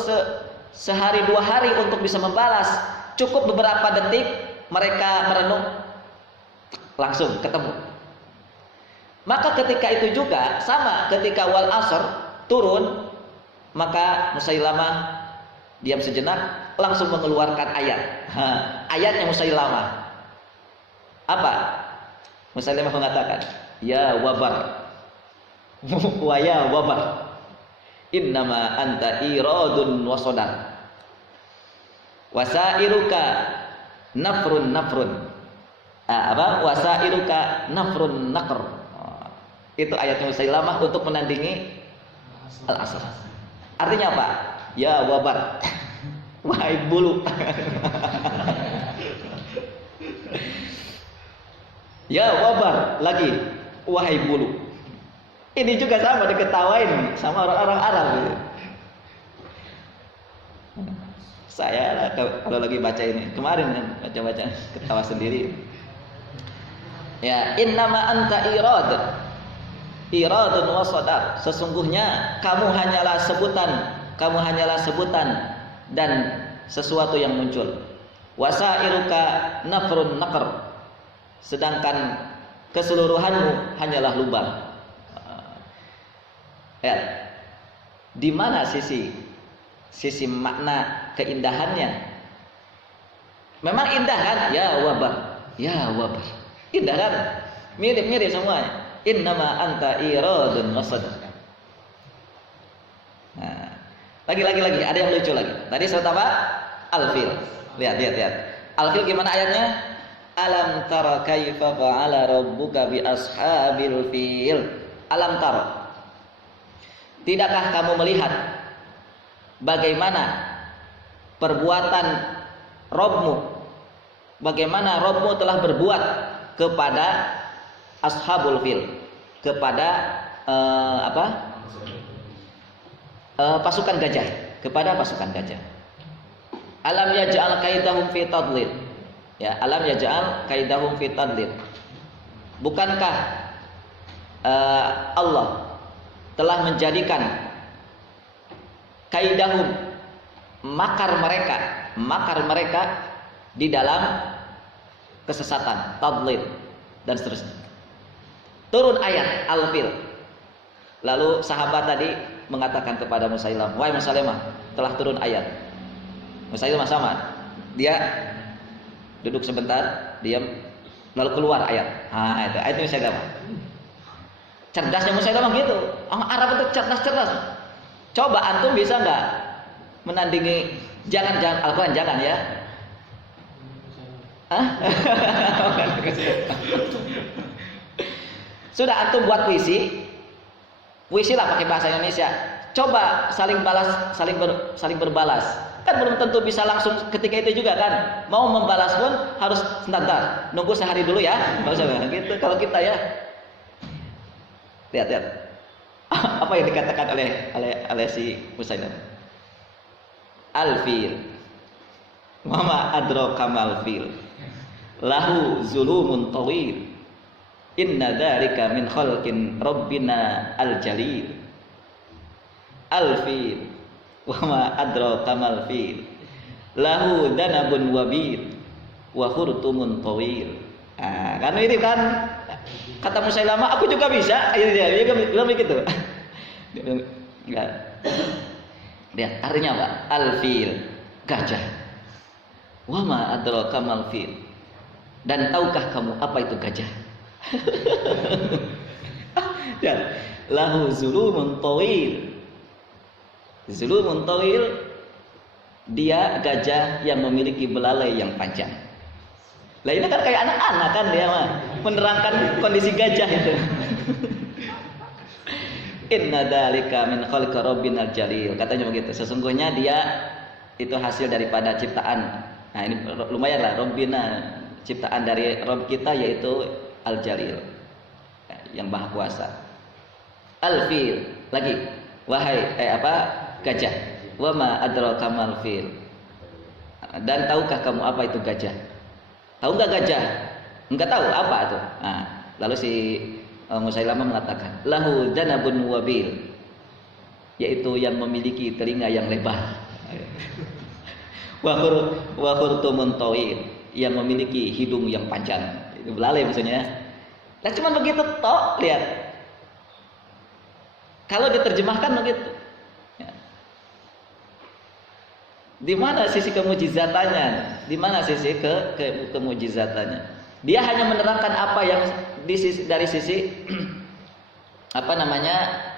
sehari dua hari untuk bisa membalas. Cukup beberapa detik mereka merenung, langsung ketemu. Maka ketika itu juga sama, ketika wal asr turun, maka Musailamah diam sejenak, langsung mengeluarkan ayat. Ayatnya Musailamah apa? Musailamah mengatakan, ya wabar, wa ya wabar, innama anta iradun wa sadar, wasairuka nafrun. Wasairuka nafrun naqr. Itu ayatnya Musailamah untuk menandingi Al-Asr. Artinya apa? Ya wabar, wahai bulu. Ya wabar lagi, wahai bulu. Ini juga sama, diketawain sama orang-orang Arab gitu. Saya kalau lagi baca ini, kemarin baca ketawa sendiri. Ya, innama anta iradun wa sadar. Sesungguhnya kamu hanyalah sebutan dan sesuatu yang muncul. Wasairuka nafrun naqr. Sedangkan keseluruhanmu hanyalah lubang. Ya, di mana sisi makna keindahannya? Memang indah kan? Ya wabar, indah kan? Mirip semuanya. Innama anta iradun wasadar. Nah, lagi ada yang lucu lagi. Tadi surat apa? Al-Fil. Lihat. Al-Fil gimana ayatnya? Alam tara kaifa fa'ala rabbuka bi ashabil fil. Alam taro, tidakkah kamu melihat bagaimana perbuatan Rabbmu, bagaimana Rabbmu telah berbuat kepada ashabul fil, kepada pasukan gajah, kepada pasukan gajah. Alam yaj'al kaidahum fi tadlil. Ya, alam yaj'al kaidahum fi tadlil. Bukankah Allah telah menjadikan kaidahum, makar mereka di dalam kesesatan, tadlil dan seterusnya. Turun ayat Al-Fil. Lalu sahabat tadi mengatakan kepada Musailamah, "Wahai Musailamah, telah turun ayat." Musailamah sama. Dia duduk sebentar, diam, lalu keluar ayat. Itu ayat Musailamah. Cerdasnya Musailamah gitu. Orang Arab itu cerdas. Coba antum bisa nggak menandingi? Jangan Al-Quran jangan ya. Sudah antum buat puisi lah pakai bahasa Indonesia. Coba saling berbalas. Kan belum tentu bisa langsung ketika itu juga kan. Mau membalas pun harus sebentar, nunggu sehari dulu ya. Enggak usah gitu kalau kita ya. Lihat. Apa yang dikatakan oleh si Musailamah? Al-fil. Mama adraka mal fil. Lahu zulumun tawil. Inna dzalika min khalqin rabbina al-jalil. Al-fil. Wa ma adraka mal fil. Lahu danabun wabir wa khurtumun tawil. Kan ini kan kata Musailamah, aku juga bisa. Dia bilang begitu. Enggak. Lihat artinya apa? Al-fil, gajah. Wa ma adraka mal fil. Dan tahukah kamu apa itu gajah? Ya, lahu zulumun tawil. Zulumun tawil, dia gajah yang memiliki belalai yang panjang. Lah ini kan kayak anak-anak kan dia mah menerangkan kondisi gajah itu. Inna dzalika min khalqi rabbinal jalil. Katanya begitu. Sesungguhnya dia itu hasil daripada ciptaan. Nah, ini lumayan lah, Rabbina, ciptaan dari Rabb kita yaitu Al-Jalil, yang Maha Kuasa. Al-fil, lagi, wahai gajah. Wa ma adraka mal fil. Dan tahukah kamu apa itu gajah? Tahu enggak gajah? Enggak tahu apa itu. Nah, lalu si Musailamah mengatakan, lahu danabun wabil, yaitu yang memiliki telinga yang lebar. Wa khurtumun tawil, yang memiliki hidung yang panjang. Itu belalai maksudnya. Nah cuma begitu toh, lihat. Kalau diterjemahkan begitu. Ya. Di mana sisi kemujizatannya? Di mana sisi kemujizatannya? Dia hanya menerangkan apa yang dari sisi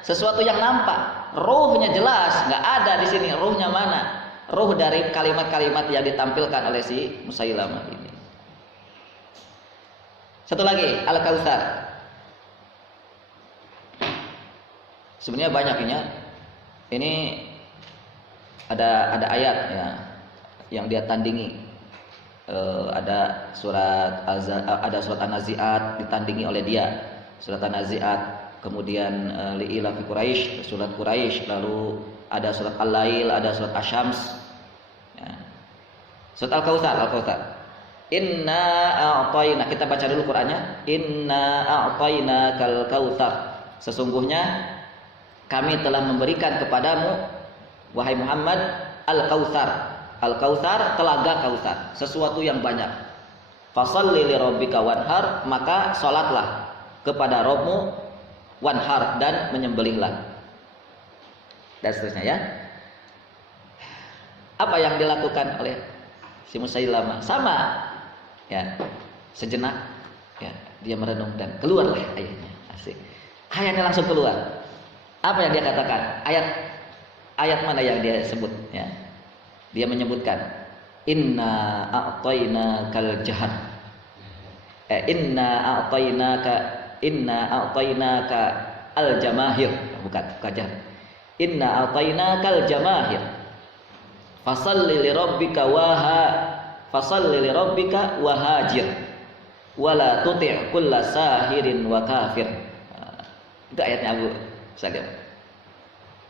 sesuatu yang nampak. Ruhnya jelas, nggak ada di sini. Ruhnya mana? Ruh dari kalimat-kalimat yang ditampilkan oleh si Musailamah ini. Satu lagi, Al-Kautsar. Sebenarnya banyak ini. Ini ada ayat ya yang dia tandingi. Ada surat An-Nazi'at ditandingi oleh dia. Surat An-Nazi'at, kemudian Li'ila fi Quraisy, surat Quraisy, lalu ada surat Al-Lail, ada surat Asy-Syams. Ya. Surat Al-Kautsar. Inna a'tayna, kita baca dulu Qur'annya. Inna a'tayna kal kautsar. Sesungguhnya kami telah memberikan kepadamu wahai Muhammad al-kautsar. Al-kautsar, telaga kautsar, sesuatu yang banyak. Fasholli li rabbika wanhar, maka salatlah kepada Rabbmu, wanhar, dan menyembelihlah. Dan seterusnya ya. Apa yang dilakukan oleh si Musailamah? Sama. Ya, sejenak ya, dia merenung dan keluarlah ayatnya. Asik. Ayatnya langsung keluar. Apa yang dia katakan? Ayat mana yang dia sebut ya? Dia menyebutkan inna a'tainakal jahad. Inna a'tainaka al-jamahir. Bukan jangan. Inna a'tainakal jamahir. Fasalli li rabbika wahajir. Wala tuti' kulla sahirin wa kafir. Itu ayatnya Abu Salim.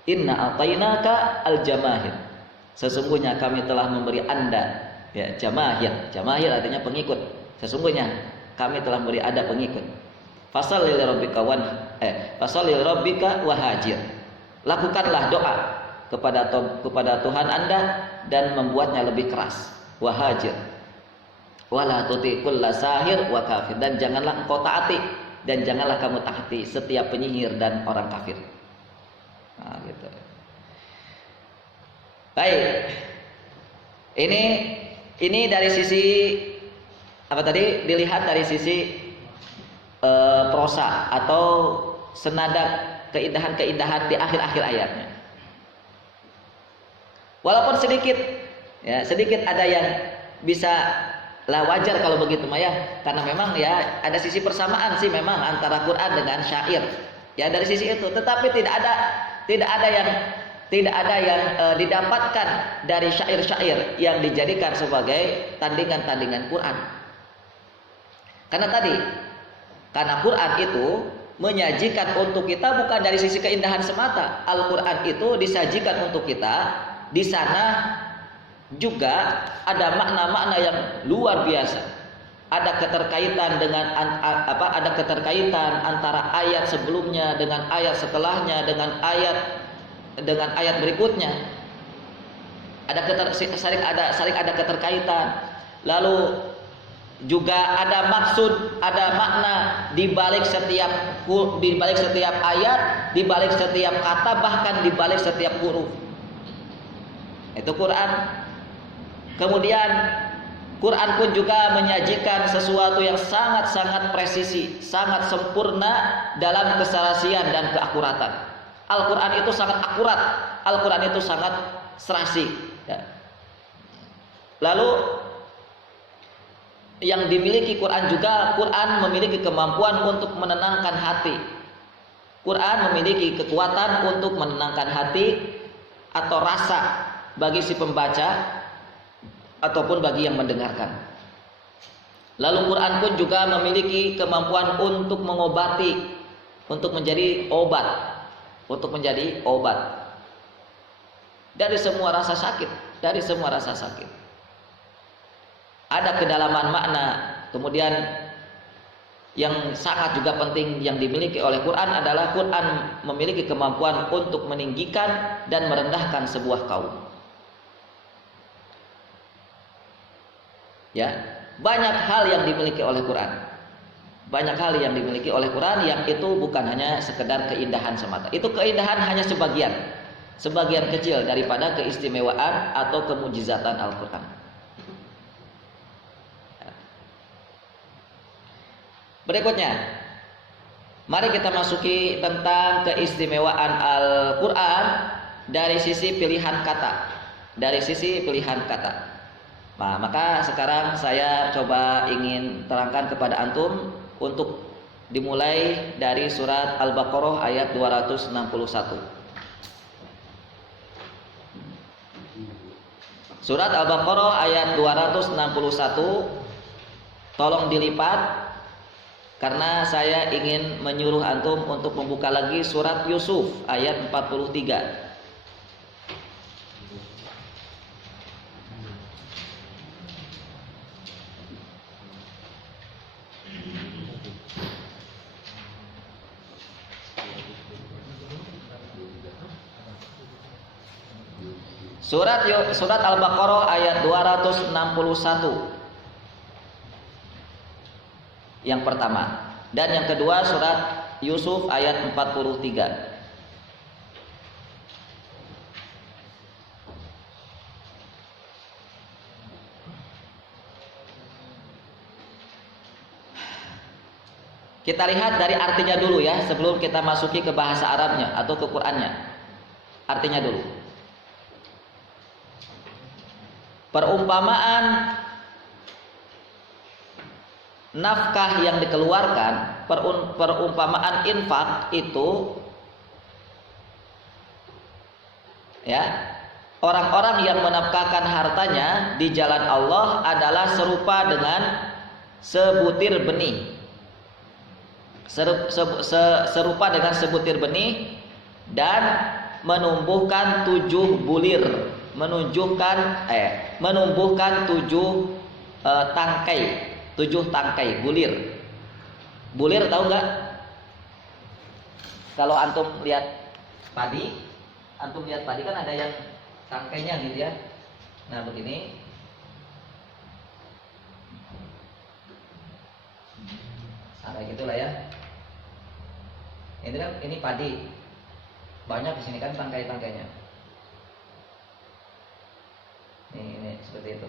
Inna a'tainaka al-jamahir. Sesungguhnya kami telah memberi Anda, ya, jamahir. Jamahir artinya pengikut. Sesungguhnya kami telah memberi Anda pengikut. Fasalli li rabbika wahajir. Lakukanlah doa kepada Tuhan Anda dan membuatnya lebih keras. Wahajir. Wala tuti kulla sahir wa kafir. Dan janganlah engkau taati dan janganlah kamu taati setiap penyihir dan orang kafir. Nah, gitu. Baik. Ini dari sisi apa tadi? Dilihat dari sisi prosa atau senada keindahan-keindahan di akhir-akhir ayatnya. Walaupun sedikit ada yang bisa lah, wajar kalau begitu Maya, karena memang ya ada sisi persamaan sih memang antara Quran dengan syair. Ya dari sisi itu, tetapi tidak ada yang didapatkan dari syair-syair yang dijadikan sebagai tandingan-tandingan Quran. Karena Quran itu menyajikan untuk kita bukan dari sisi keindahan semata. Al-Quran itu disajikan untuk kita, di sana juga ada makna-makna yang luar biasa. Ada keterkaitan ada keterkaitan antara ayat sebelumnya dengan ayat setelahnya dengan ayat berikutnya. Saling ada keterkaitan. Lalu juga ada maksud, ada makna di balik setiap ayat, di balik setiap kata, bahkan di balik setiap huruf. Itu Quran. Kemudian Quran pun juga menyajikan sesuatu yang sangat-sangat presisi, sangat sempurna dalam keserasian dan keakuratan. Al-Quran itu sangat akurat, Al-Quran itu sangat serasi. Lalu yang dimiliki Quran juga, Quran memiliki kemampuan untuk menenangkan hati. Quran memiliki kekuatan untuk menenangkan hati atau rasa bagi si pembaca ataupun bagi yang mendengarkan. Lalu Quran pun juga memiliki kemampuan untuk mengobati, untuk menjadi obat dari semua rasa sakit, Ada kedalaman makna. Kemudian yang sangat juga penting yang dimiliki oleh Quran adalah Quran memiliki kemampuan untuk meninggikan dan merendahkan sebuah kaum. Ya, banyak hal yang dimiliki oleh Quran. Banyak hal yang dimiliki oleh Quran yang itu bukan hanya sekedar keindahan semata. Itu keindahan hanya sebagian kecil daripada keistimewaan atau kemujizatan Al-Quran. Berikutnya, mari kita masuki tentang keistimewaan Al-Quran dari sisi pilihan kata. Nah, maka sekarang saya coba ingin terangkan kepada antum untuk dimulai dari surat Al-Baqarah ayat 261. Surat Al-Baqarah ayat 261, tolong dilipat karena saya ingin menyuruh antum untuk membuka lagi surat Yusuf ayat 43. Surat Al-Baqarah ayat 261. Yang pertama, dan yang kedua surat Yusuf ayat 43. Kita lihat dari artinya dulu ya, sebelum kita masuki ke bahasa Arabnya atau ke Qur'annya. Artinya dulu. Perumpamaan nafkah yang dikeluarkan perumpamaan infak itu, ya, orang-orang yang menafkahkan hartanya di jalan Allah adalah serupa dengan sebutir benih. Serupa dengan sebutir benih dan menumbuhkan 7 bulir, menumbuhkan 7 tangkai bulir. Bulir tahu nggak? Kalau antum lihat padi kan ada yang tangkainya gitu ya. Nah begini. Kayak gitulah ya. Ini kan padi. Banyak di sini kan tangkai-tangkainya. Ini seperti itu.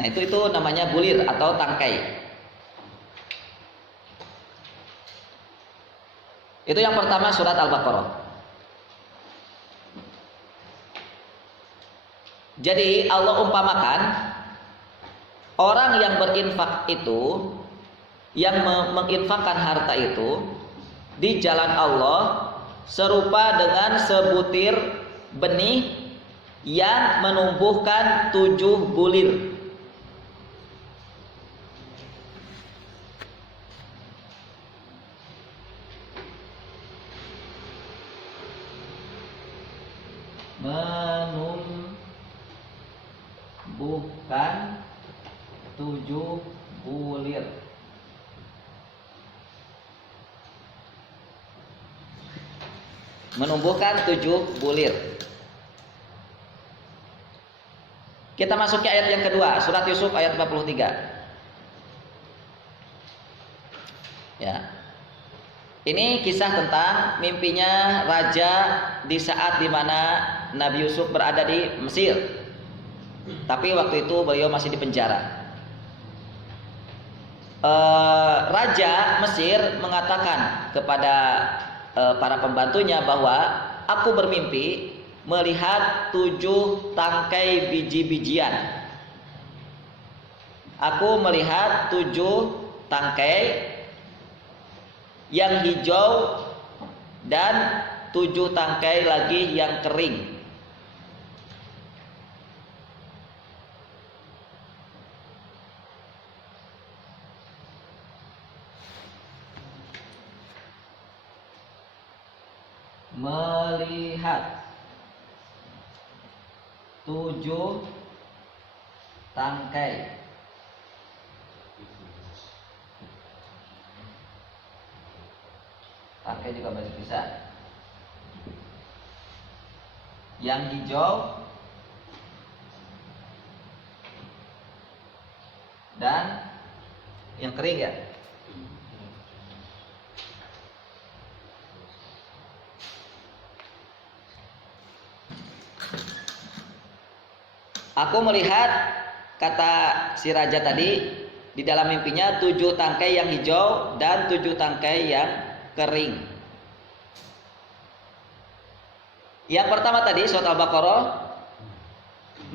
Nah, itu namanya bulir atau tangkai. Itu yang pertama surat Al-Baqarah. Jadi Allah umpamakan orang yang berinfak itu, yang menginfakkan harta itu di jalan Allah serupa dengan sebutir benih yang menumbuhkan 7 bulir. Menumbuhkan 7 bulir. Menumbuhkan 7 bulir. Kita masuk ke ayat yang kedua, surat Yusuf ayat 43. Ya. Ini kisah tentang mimpinya raja di saat dimana Nabi Yusuf berada di Mesir. Tapi waktu itu beliau masih di penjara. Raja Mesir mengatakan kepada para pembantunya bahwa aku bermimpi melihat 7 tangkai biji-bijian. Aku melihat 7 tangkai yang hijau dan 7 tangkai lagi yang kering. Melihat 7 tangkai juga masih bisa yang hijau dan yang kering ya. Aku melihat, kata si raja tadi, di dalam mimpinya 7 tangkai yang hijau dan 7 tangkai yang kering. Yang pertama tadi surat Al-Baqarah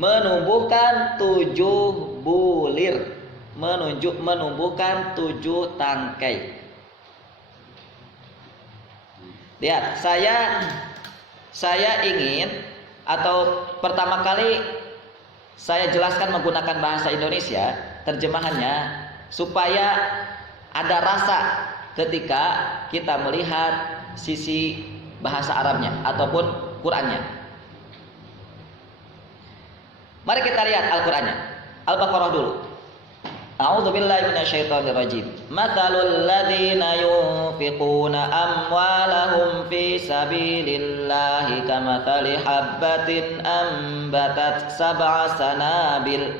menumbuhkan 7 bulir, menumbuhkan 7 tangkai. Lihat, saya ingin, atau pertama kali saya jelaskan menggunakan bahasa Indonesia terjemahannya supaya ada rasa ketika kita melihat sisi bahasa Arabnya ataupun Qur'annya. Mari kita lihat Al-Qur'annya. Al-Baqarah dulu. A'udzubillahi minasyaitonirrajim. Matsalul ladzina yunfiquna amwalahum fi sabilillahi kamatsali habbatin ambatat sab'a sanabil.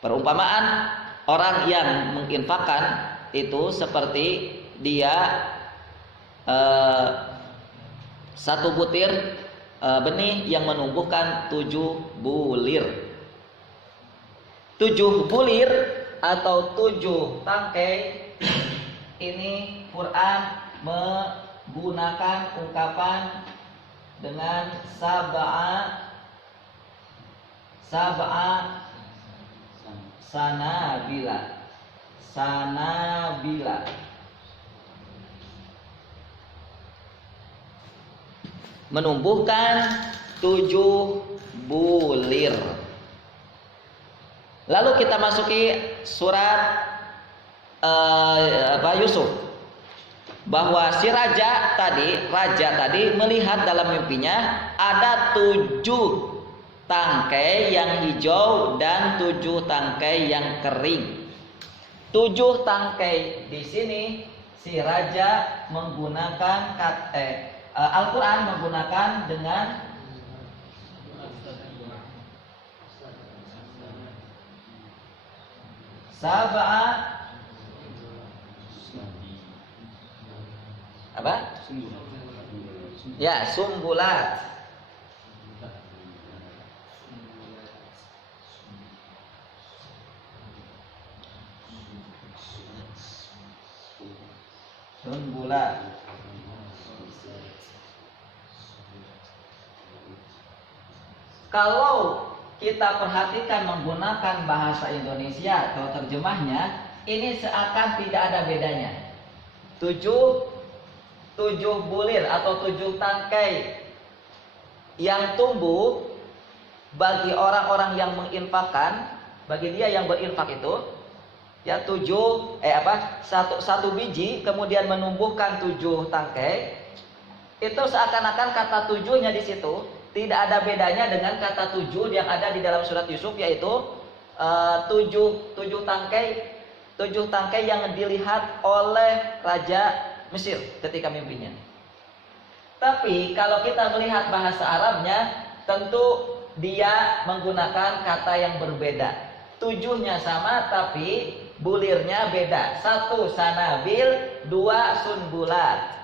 Perumpamaan orang yang menginfakkan itu seperti dia satu butir benih yang menumbuhkan 7 bulir. 7 bulir atau 7 tangkai ini Quran menggunakan ungkapan dengan sab'a sanabila. Sanabila. Menumbuhkan 7 bulir. Lalu kita masuki surat Yusuf, bahwa si raja tadi melihat dalam mimpinya ada 7 tangkai yang hijau dan 7 tangkai yang kering. 7 tangkai di sini si raja menggunakan Al-Quran menggunakan dengan sab'a apa? Ya, sumbulat. Sumbulat. Kalau kita perhatikan menggunakan bahasa Indonesia atau terjemahnya, ini seakan tidak ada bedanya. 7 bulir atau 7 tangkai yang tumbuh bagi orang-orang yang menginfakkan, bagi dia yang berinfak itu, ya satu biji kemudian menumbuhkan 7 tangkai, itu seakan-akan kata 7-nya di situ tidak ada bedanya dengan kata 7 yang ada di dalam surat Yusuf, yaitu 7 tangkai yang dilihat oleh Raja Mesir ketika mimpinya. Tapi kalau kita melihat bahasa Arabnya, tentu dia menggunakan kata yang berbeda. 7-nya sama tapi bulirnya beda. 1 sanabil, 2 sunbulat.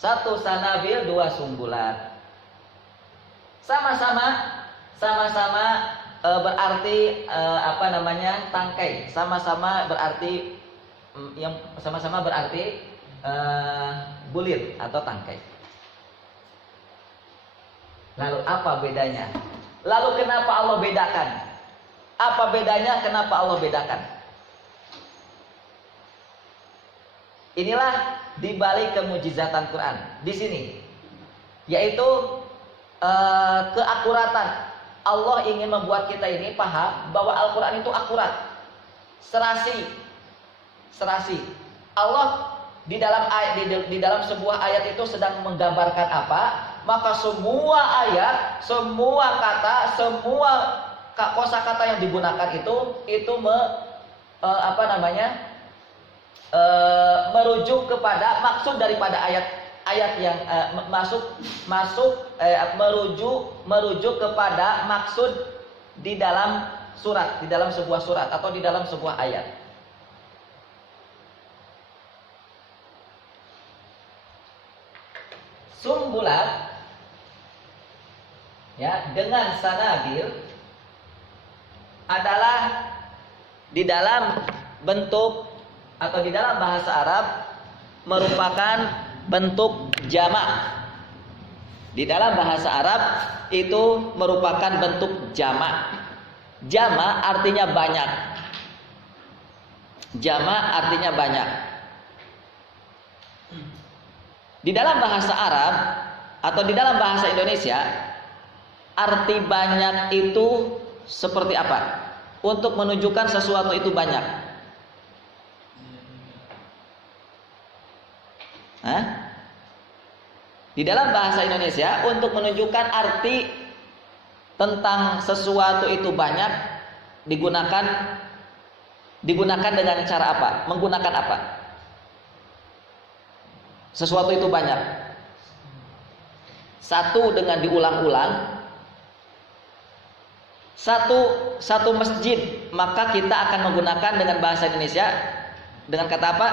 1 sanabil, 2 sumbulat. Sama-sama berarti tangkai. Sama-sama berarti bulir atau tangkai. Lalu apa bedanya? Lalu kenapa Allah bedakan? Apa bedanya? Kenapa Allah bedakan? Inilah dibalik kemujizatan Quran di sini, yaitu keakuratan. Allah ingin membuat kita ini paham bahwa Al-Quran itu akurat, serasi. Allah di dalam sebuah ayat itu sedang menggambarkan apa, maka semua ayat, semua kata, semua kosakata yang digunakan itu merujuk kepada maksud daripada ayat yang merujuk kepada maksud di dalam surat, di dalam sebuah surat atau di dalam sebuah ayat. Sumbulat ya dengan sanabil adalah di dalam bentuk atau di dalam bahasa Arab merupakan bentuk jamak. Di dalam bahasa Arab itu merupakan bentuk jamak. Jamak artinya banyak. Jamak artinya banyak. Di dalam bahasa Arab atau di dalam bahasa Indonesia, arti banyak itu seperti apa? Untuk menunjukkan sesuatu itu banyak. Di dalam bahasa Indonesia, untuk menunjukkan arti tentang sesuatu itu banyak digunakan dengan cara apa? Menggunakan apa? Sesuatu itu banyak. Satu dengan diulang-ulang. Satu masjid, maka kita akan menggunakan dengan bahasa Indonesia dengan kata apa?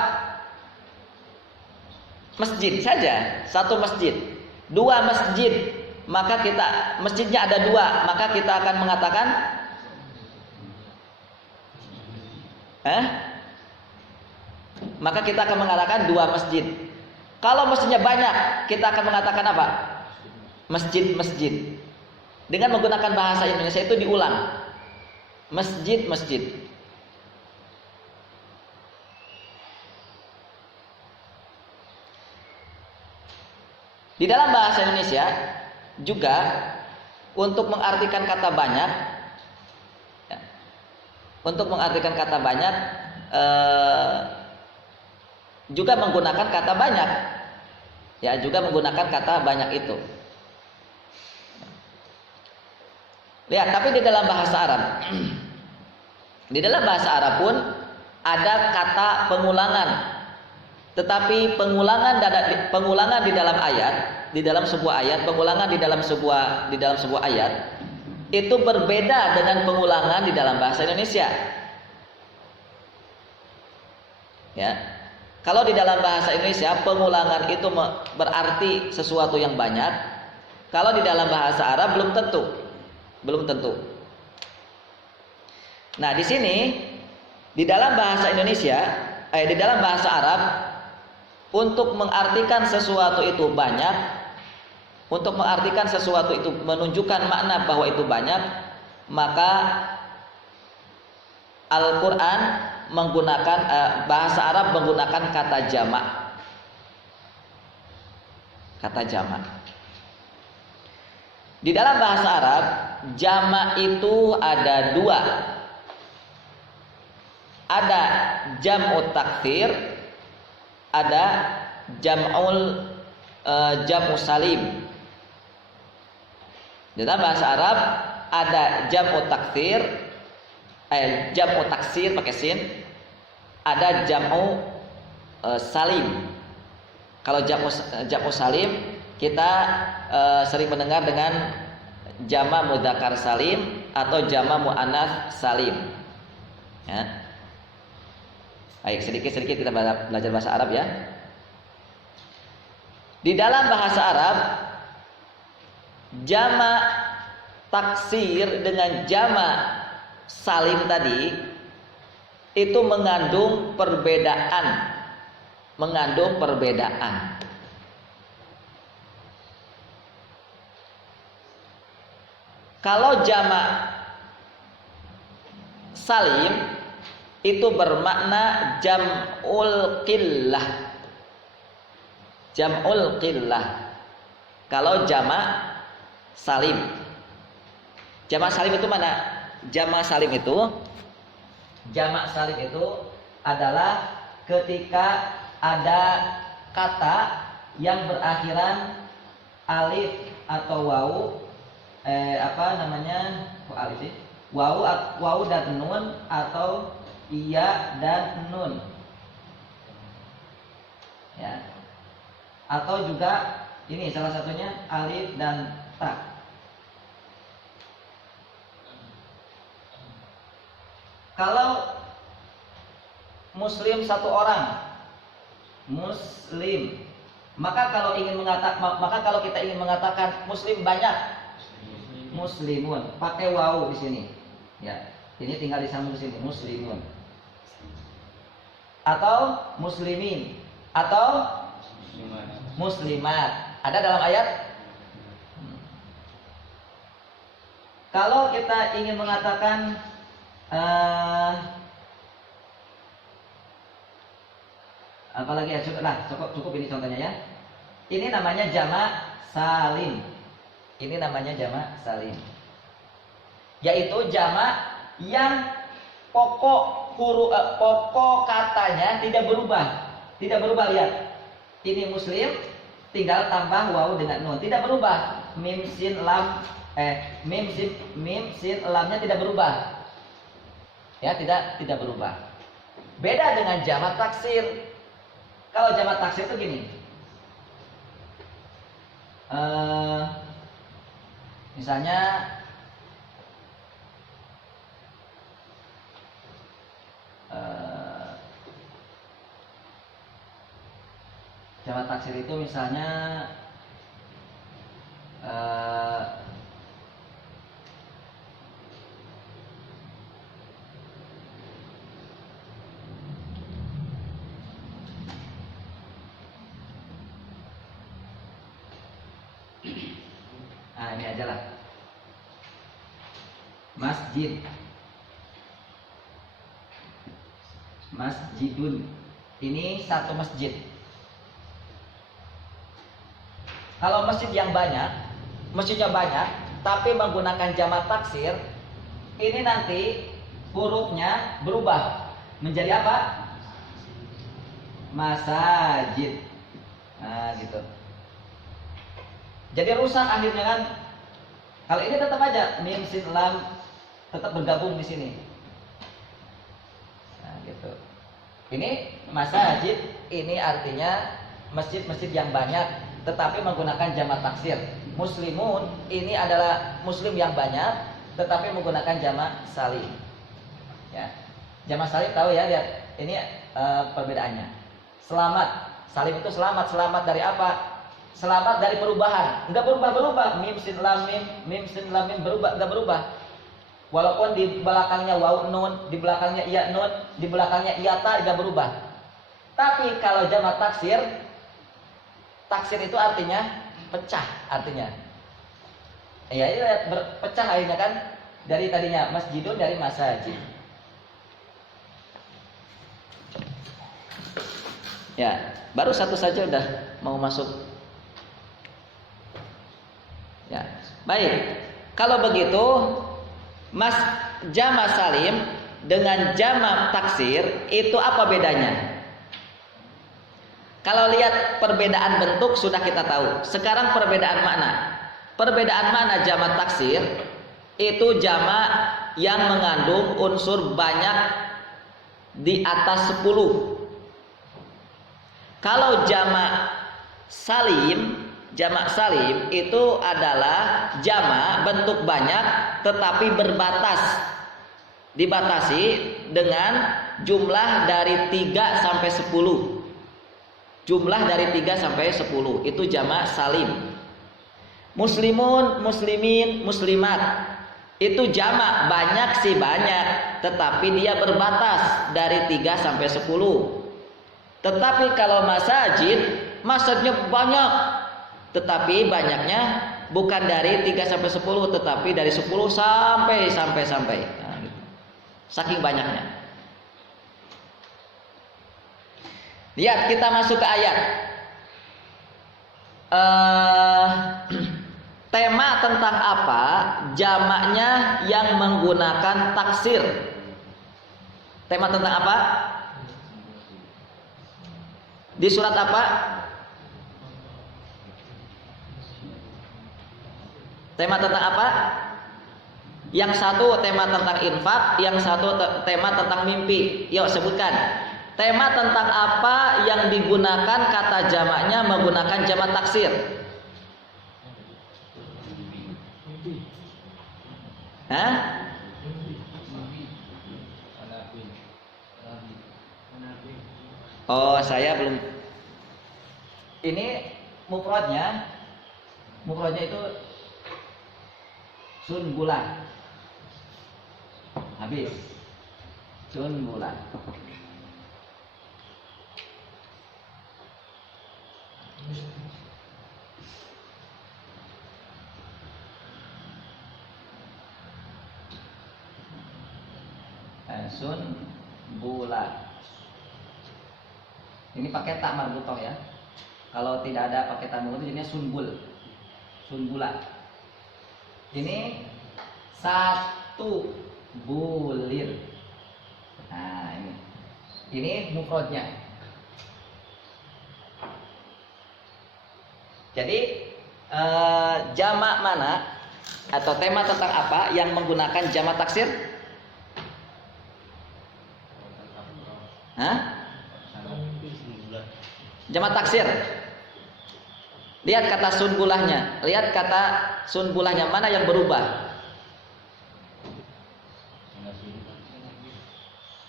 Masjid saja. 1 masjid. 2 masjid, maka masjidnya ada 2, maka kita akan mengatakan maka kita akan mengatakan 2 masjid. Kalau masjidnya banyak, kita akan mengatakan apa? Masjid-masjid. dengan menggunakan bahasa Indonesia itu diulang. Masjid-masjid. Di dalam bahasa Indonesia juga untuk mengartikan kata banyak, ya, untuk mengartikan kata banyak juga menggunakan kata banyak, ya juga menggunakan kata banyak itu. Lihat, tapi di dalam bahasa Arab, di dalam bahasa Arab pun ada kata pengulangan. Tetapi pengulangan di dalam ayat, di dalam sebuah ayat, pengulangan di dalam sebuah ayat itu berbeda dengan pengulangan di dalam bahasa Indonesia. Ya. Kalau di dalam bahasa Indonesia pengulangan itu berarti sesuatu yang banyak. Kalau di dalam bahasa Arab belum tentu. Belum tentu. Nah, di sini di dalam bahasa Indonesia, di dalam bahasa Arab untuk mengartikan sesuatu itu banyak, untuk mengartikan sesuatu itu menunjukkan makna bahwa itu banyak, maka Al-Quran menggunakan bahasa Arab menggunakan kata jamak. Kata jamak. Di dalam bahasa Arab, jamak itu ada dua. Ada jam'ut taksir, ada jam'u salim. Di dalam bahasa Arab ada jam'ut taksir, jam'u taksir pakai sin, ada jam'u salim. Kalau jam'u salim kita sering mendengar dengan jama' mudzakkar salim atau jama' muannats salim. Ya. Baik, sedikit-sedikit kita belajar bahasa Arab ya. Di dalam bahasa Arab, jama' taksir dengan jama' salim tadi itu mengandung perbedaan. Mengandung perbedaan. Kalau jama' salim itu bermakna jam'ul qillah. Jam'ul qillah. Kalau jama' salim. Jama' salim itu mana? Jama' salim itu adalah ketika ada kata yang berakhiran alif atau wawu, kok alif sih? Wawu dan nun atau iya dan nun. Ya. Atau juga ini salah satunya alif dan ta. Kalau muslim satu orang, muslim, maka kalau kita ingin mengatakan muslim banyak, muslimun, pakai wawu di sini. Ya, ini tinggal disambung di sini, muslimun. Atau muslimin, atau muslimat. Ada dalam ayat? Kalau kita ingin mengatakan apalagi ya, cukup ini contohnya ya. Ini namanya jama' salim. Ini namanya jama' salim. Yaitu jama' yang pokok katanya tidak berubah. Tidak berubah, lihat. Ini muslim, tinggal tambah wawu dengan nun, tidak berubah. Mim sin lamnya tidak berubah. Ya, tidak berubah. Beda dengan jamak taksir. Kalau jamak taksir itu gini. Misalnya jamak taksir itu misalnya ini aja lah. masjid. Masjidun. Ini satu masjid. Kalau masjid yang banyak, masjidnya banyak, tapi menggunakan jamak taksir, ini nanti hurufnya berubah menjadi apa? Masajid. Nah, gitu. Jadi rusak akhirnya kan. Kalau ini tetap aja mim sin lam tetap bergabung di sini. Nah, gitu. Ini masajid, ini artinya masjid-masjid yang banyak tetapi menggunakan jamak taksir. Muslimun ini adalah muslim yang banyak tetapi menggunakan jamak salim. Ya. Jamak salim tahu ya, lihat. Ini perbedaannya. Selamat. Salim itu selamat. Selamat dari apa? Selamat dari perubahan. Enggak berubah-berubah. Mim sin lam mim berubah, enggak berubah. Walaupun di belakangnya waw nun, di belakangnya iya nun, di belakangnya iya ta, enggak berubah. Tapi kalau jamak taksir, taksir itu artinya pecah artinya. Ya, ini lihat berpecah akhirnya kan, dari tadinya masjidun dari masajid. Ya, baru satu saja udah mau masuk. Ya, baik. Kalau begitu, jamak salim dengan jamak taksir itu apa bedanya? Kalau lihat perbedaan bentuk sudah kita tahu. Sekarang perbedaan makna. Perbedaan makna jamak taksir itu jamak yang mengandung unsur banyak di atas 10. Kalau jamak salim itu adalah jamak bentuk banyak tetapi berbatas. Dibatasi dengan jumlah dari 3 sampai 10. Jumlah dari 3 sampai 10 itu jamak salim. Muslimun, muslimin, muslimat itu jamak banyak sih banyak, tetapi dia berbatas dari 3 sampai 10. Tetapi kalau masajid, masjidnya banyak, tetapi banyaknya bukan dari 3 sampai 10, tetapi dari 10 sampai. Nah, gitu. Saking banyaknya. Lihat, kita masuk ke ayat. Tema tentang apa? Jamaknya yang menggunakan taksir. Tema tentang apa? Di surat apa? Tema tentang apa? Yang satu tema tentang infak, yang satu tema tentang mimpi. Yuk sebutkan. Tema tentang apa yang digunakan kata jamaknya menggunakan jamak taksir? Hah? Oh, saya belum. Ini mufradnya itu sunbulan. Habis. Sunbulan. Sunbulan. Ini pakai tak marbutoh ya. Kalau tidak ada pakai tak marbutoh jadinya sunbulan. Ini satu bulir. Nah, ini mufradnya. Jadi jamak mana atau tema tentang apa yang menggunakan jamak taksir? Hah? Jamak taksir. Lihat kata sunbulahnya. Lihat kata sunbulahnya mana yang berubah?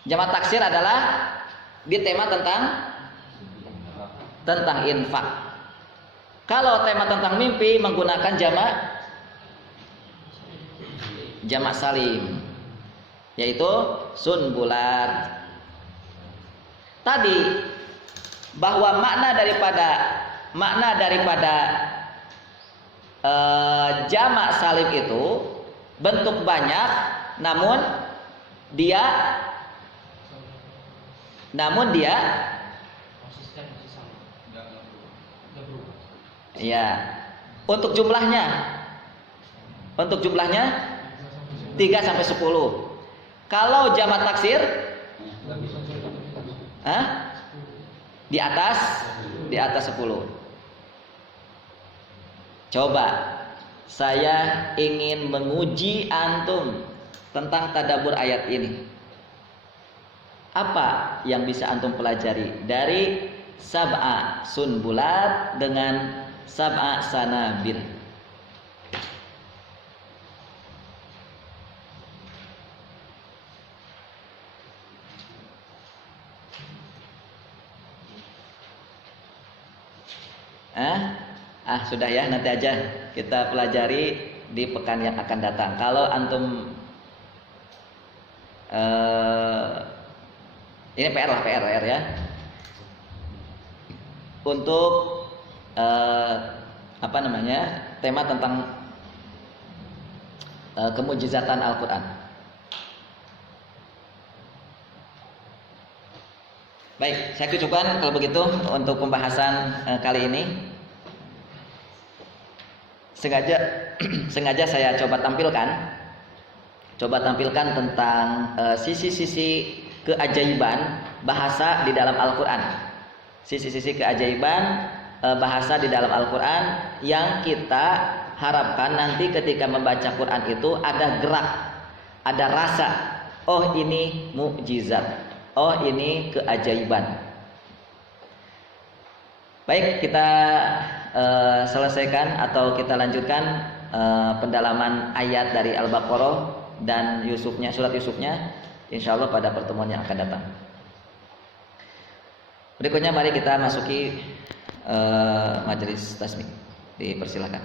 Jamak taksir adalah di tema tentang infak. Kalau tema tentang mimpi menggunakan jamak salim, yaitu sunbulat. Tadi bahwa makna daripada jamak salim itu bentuk banyak namun dia ya, untuk jumlahnya 3 sampai 10. Kalau jamak taksir di atas 10. Coba saya ingin menguji antum tentang tadabbur ayat ini. Apa yang bisa antum pelajari dari sab'a sunbulat dengan sab'a sanabil? Sudah ya, nanti aja kita pelajari di pekan yang akan datang. Kalau antum ini PR ya. Untuk tema tentang kemujizatan Al-Qur'an. Baik, saya cukupkan kalau begitu untuk pembahasan kali ini. Sengaja saya coba tampilkan tentang sisi-sisi keajaiban bahasa di dalam Al-Qur'an. Sisi-sisi keajaiban bahasa di dalam Al-Qur'an yang kita harapkan nanti ketika membaca Quran itu ada gerak, ada rasa. Oh, ini mukjizat. Oh, ini keajaiban. Baik, kita selesaikan atau kita lanjutkan pendalaman ayat dari Al-Baqarah dan surat Yusufnya, insyaallah pada pertemuan yang akan datang. Berikutnya mari kita masuki majelis tasmik. Dipersilakan.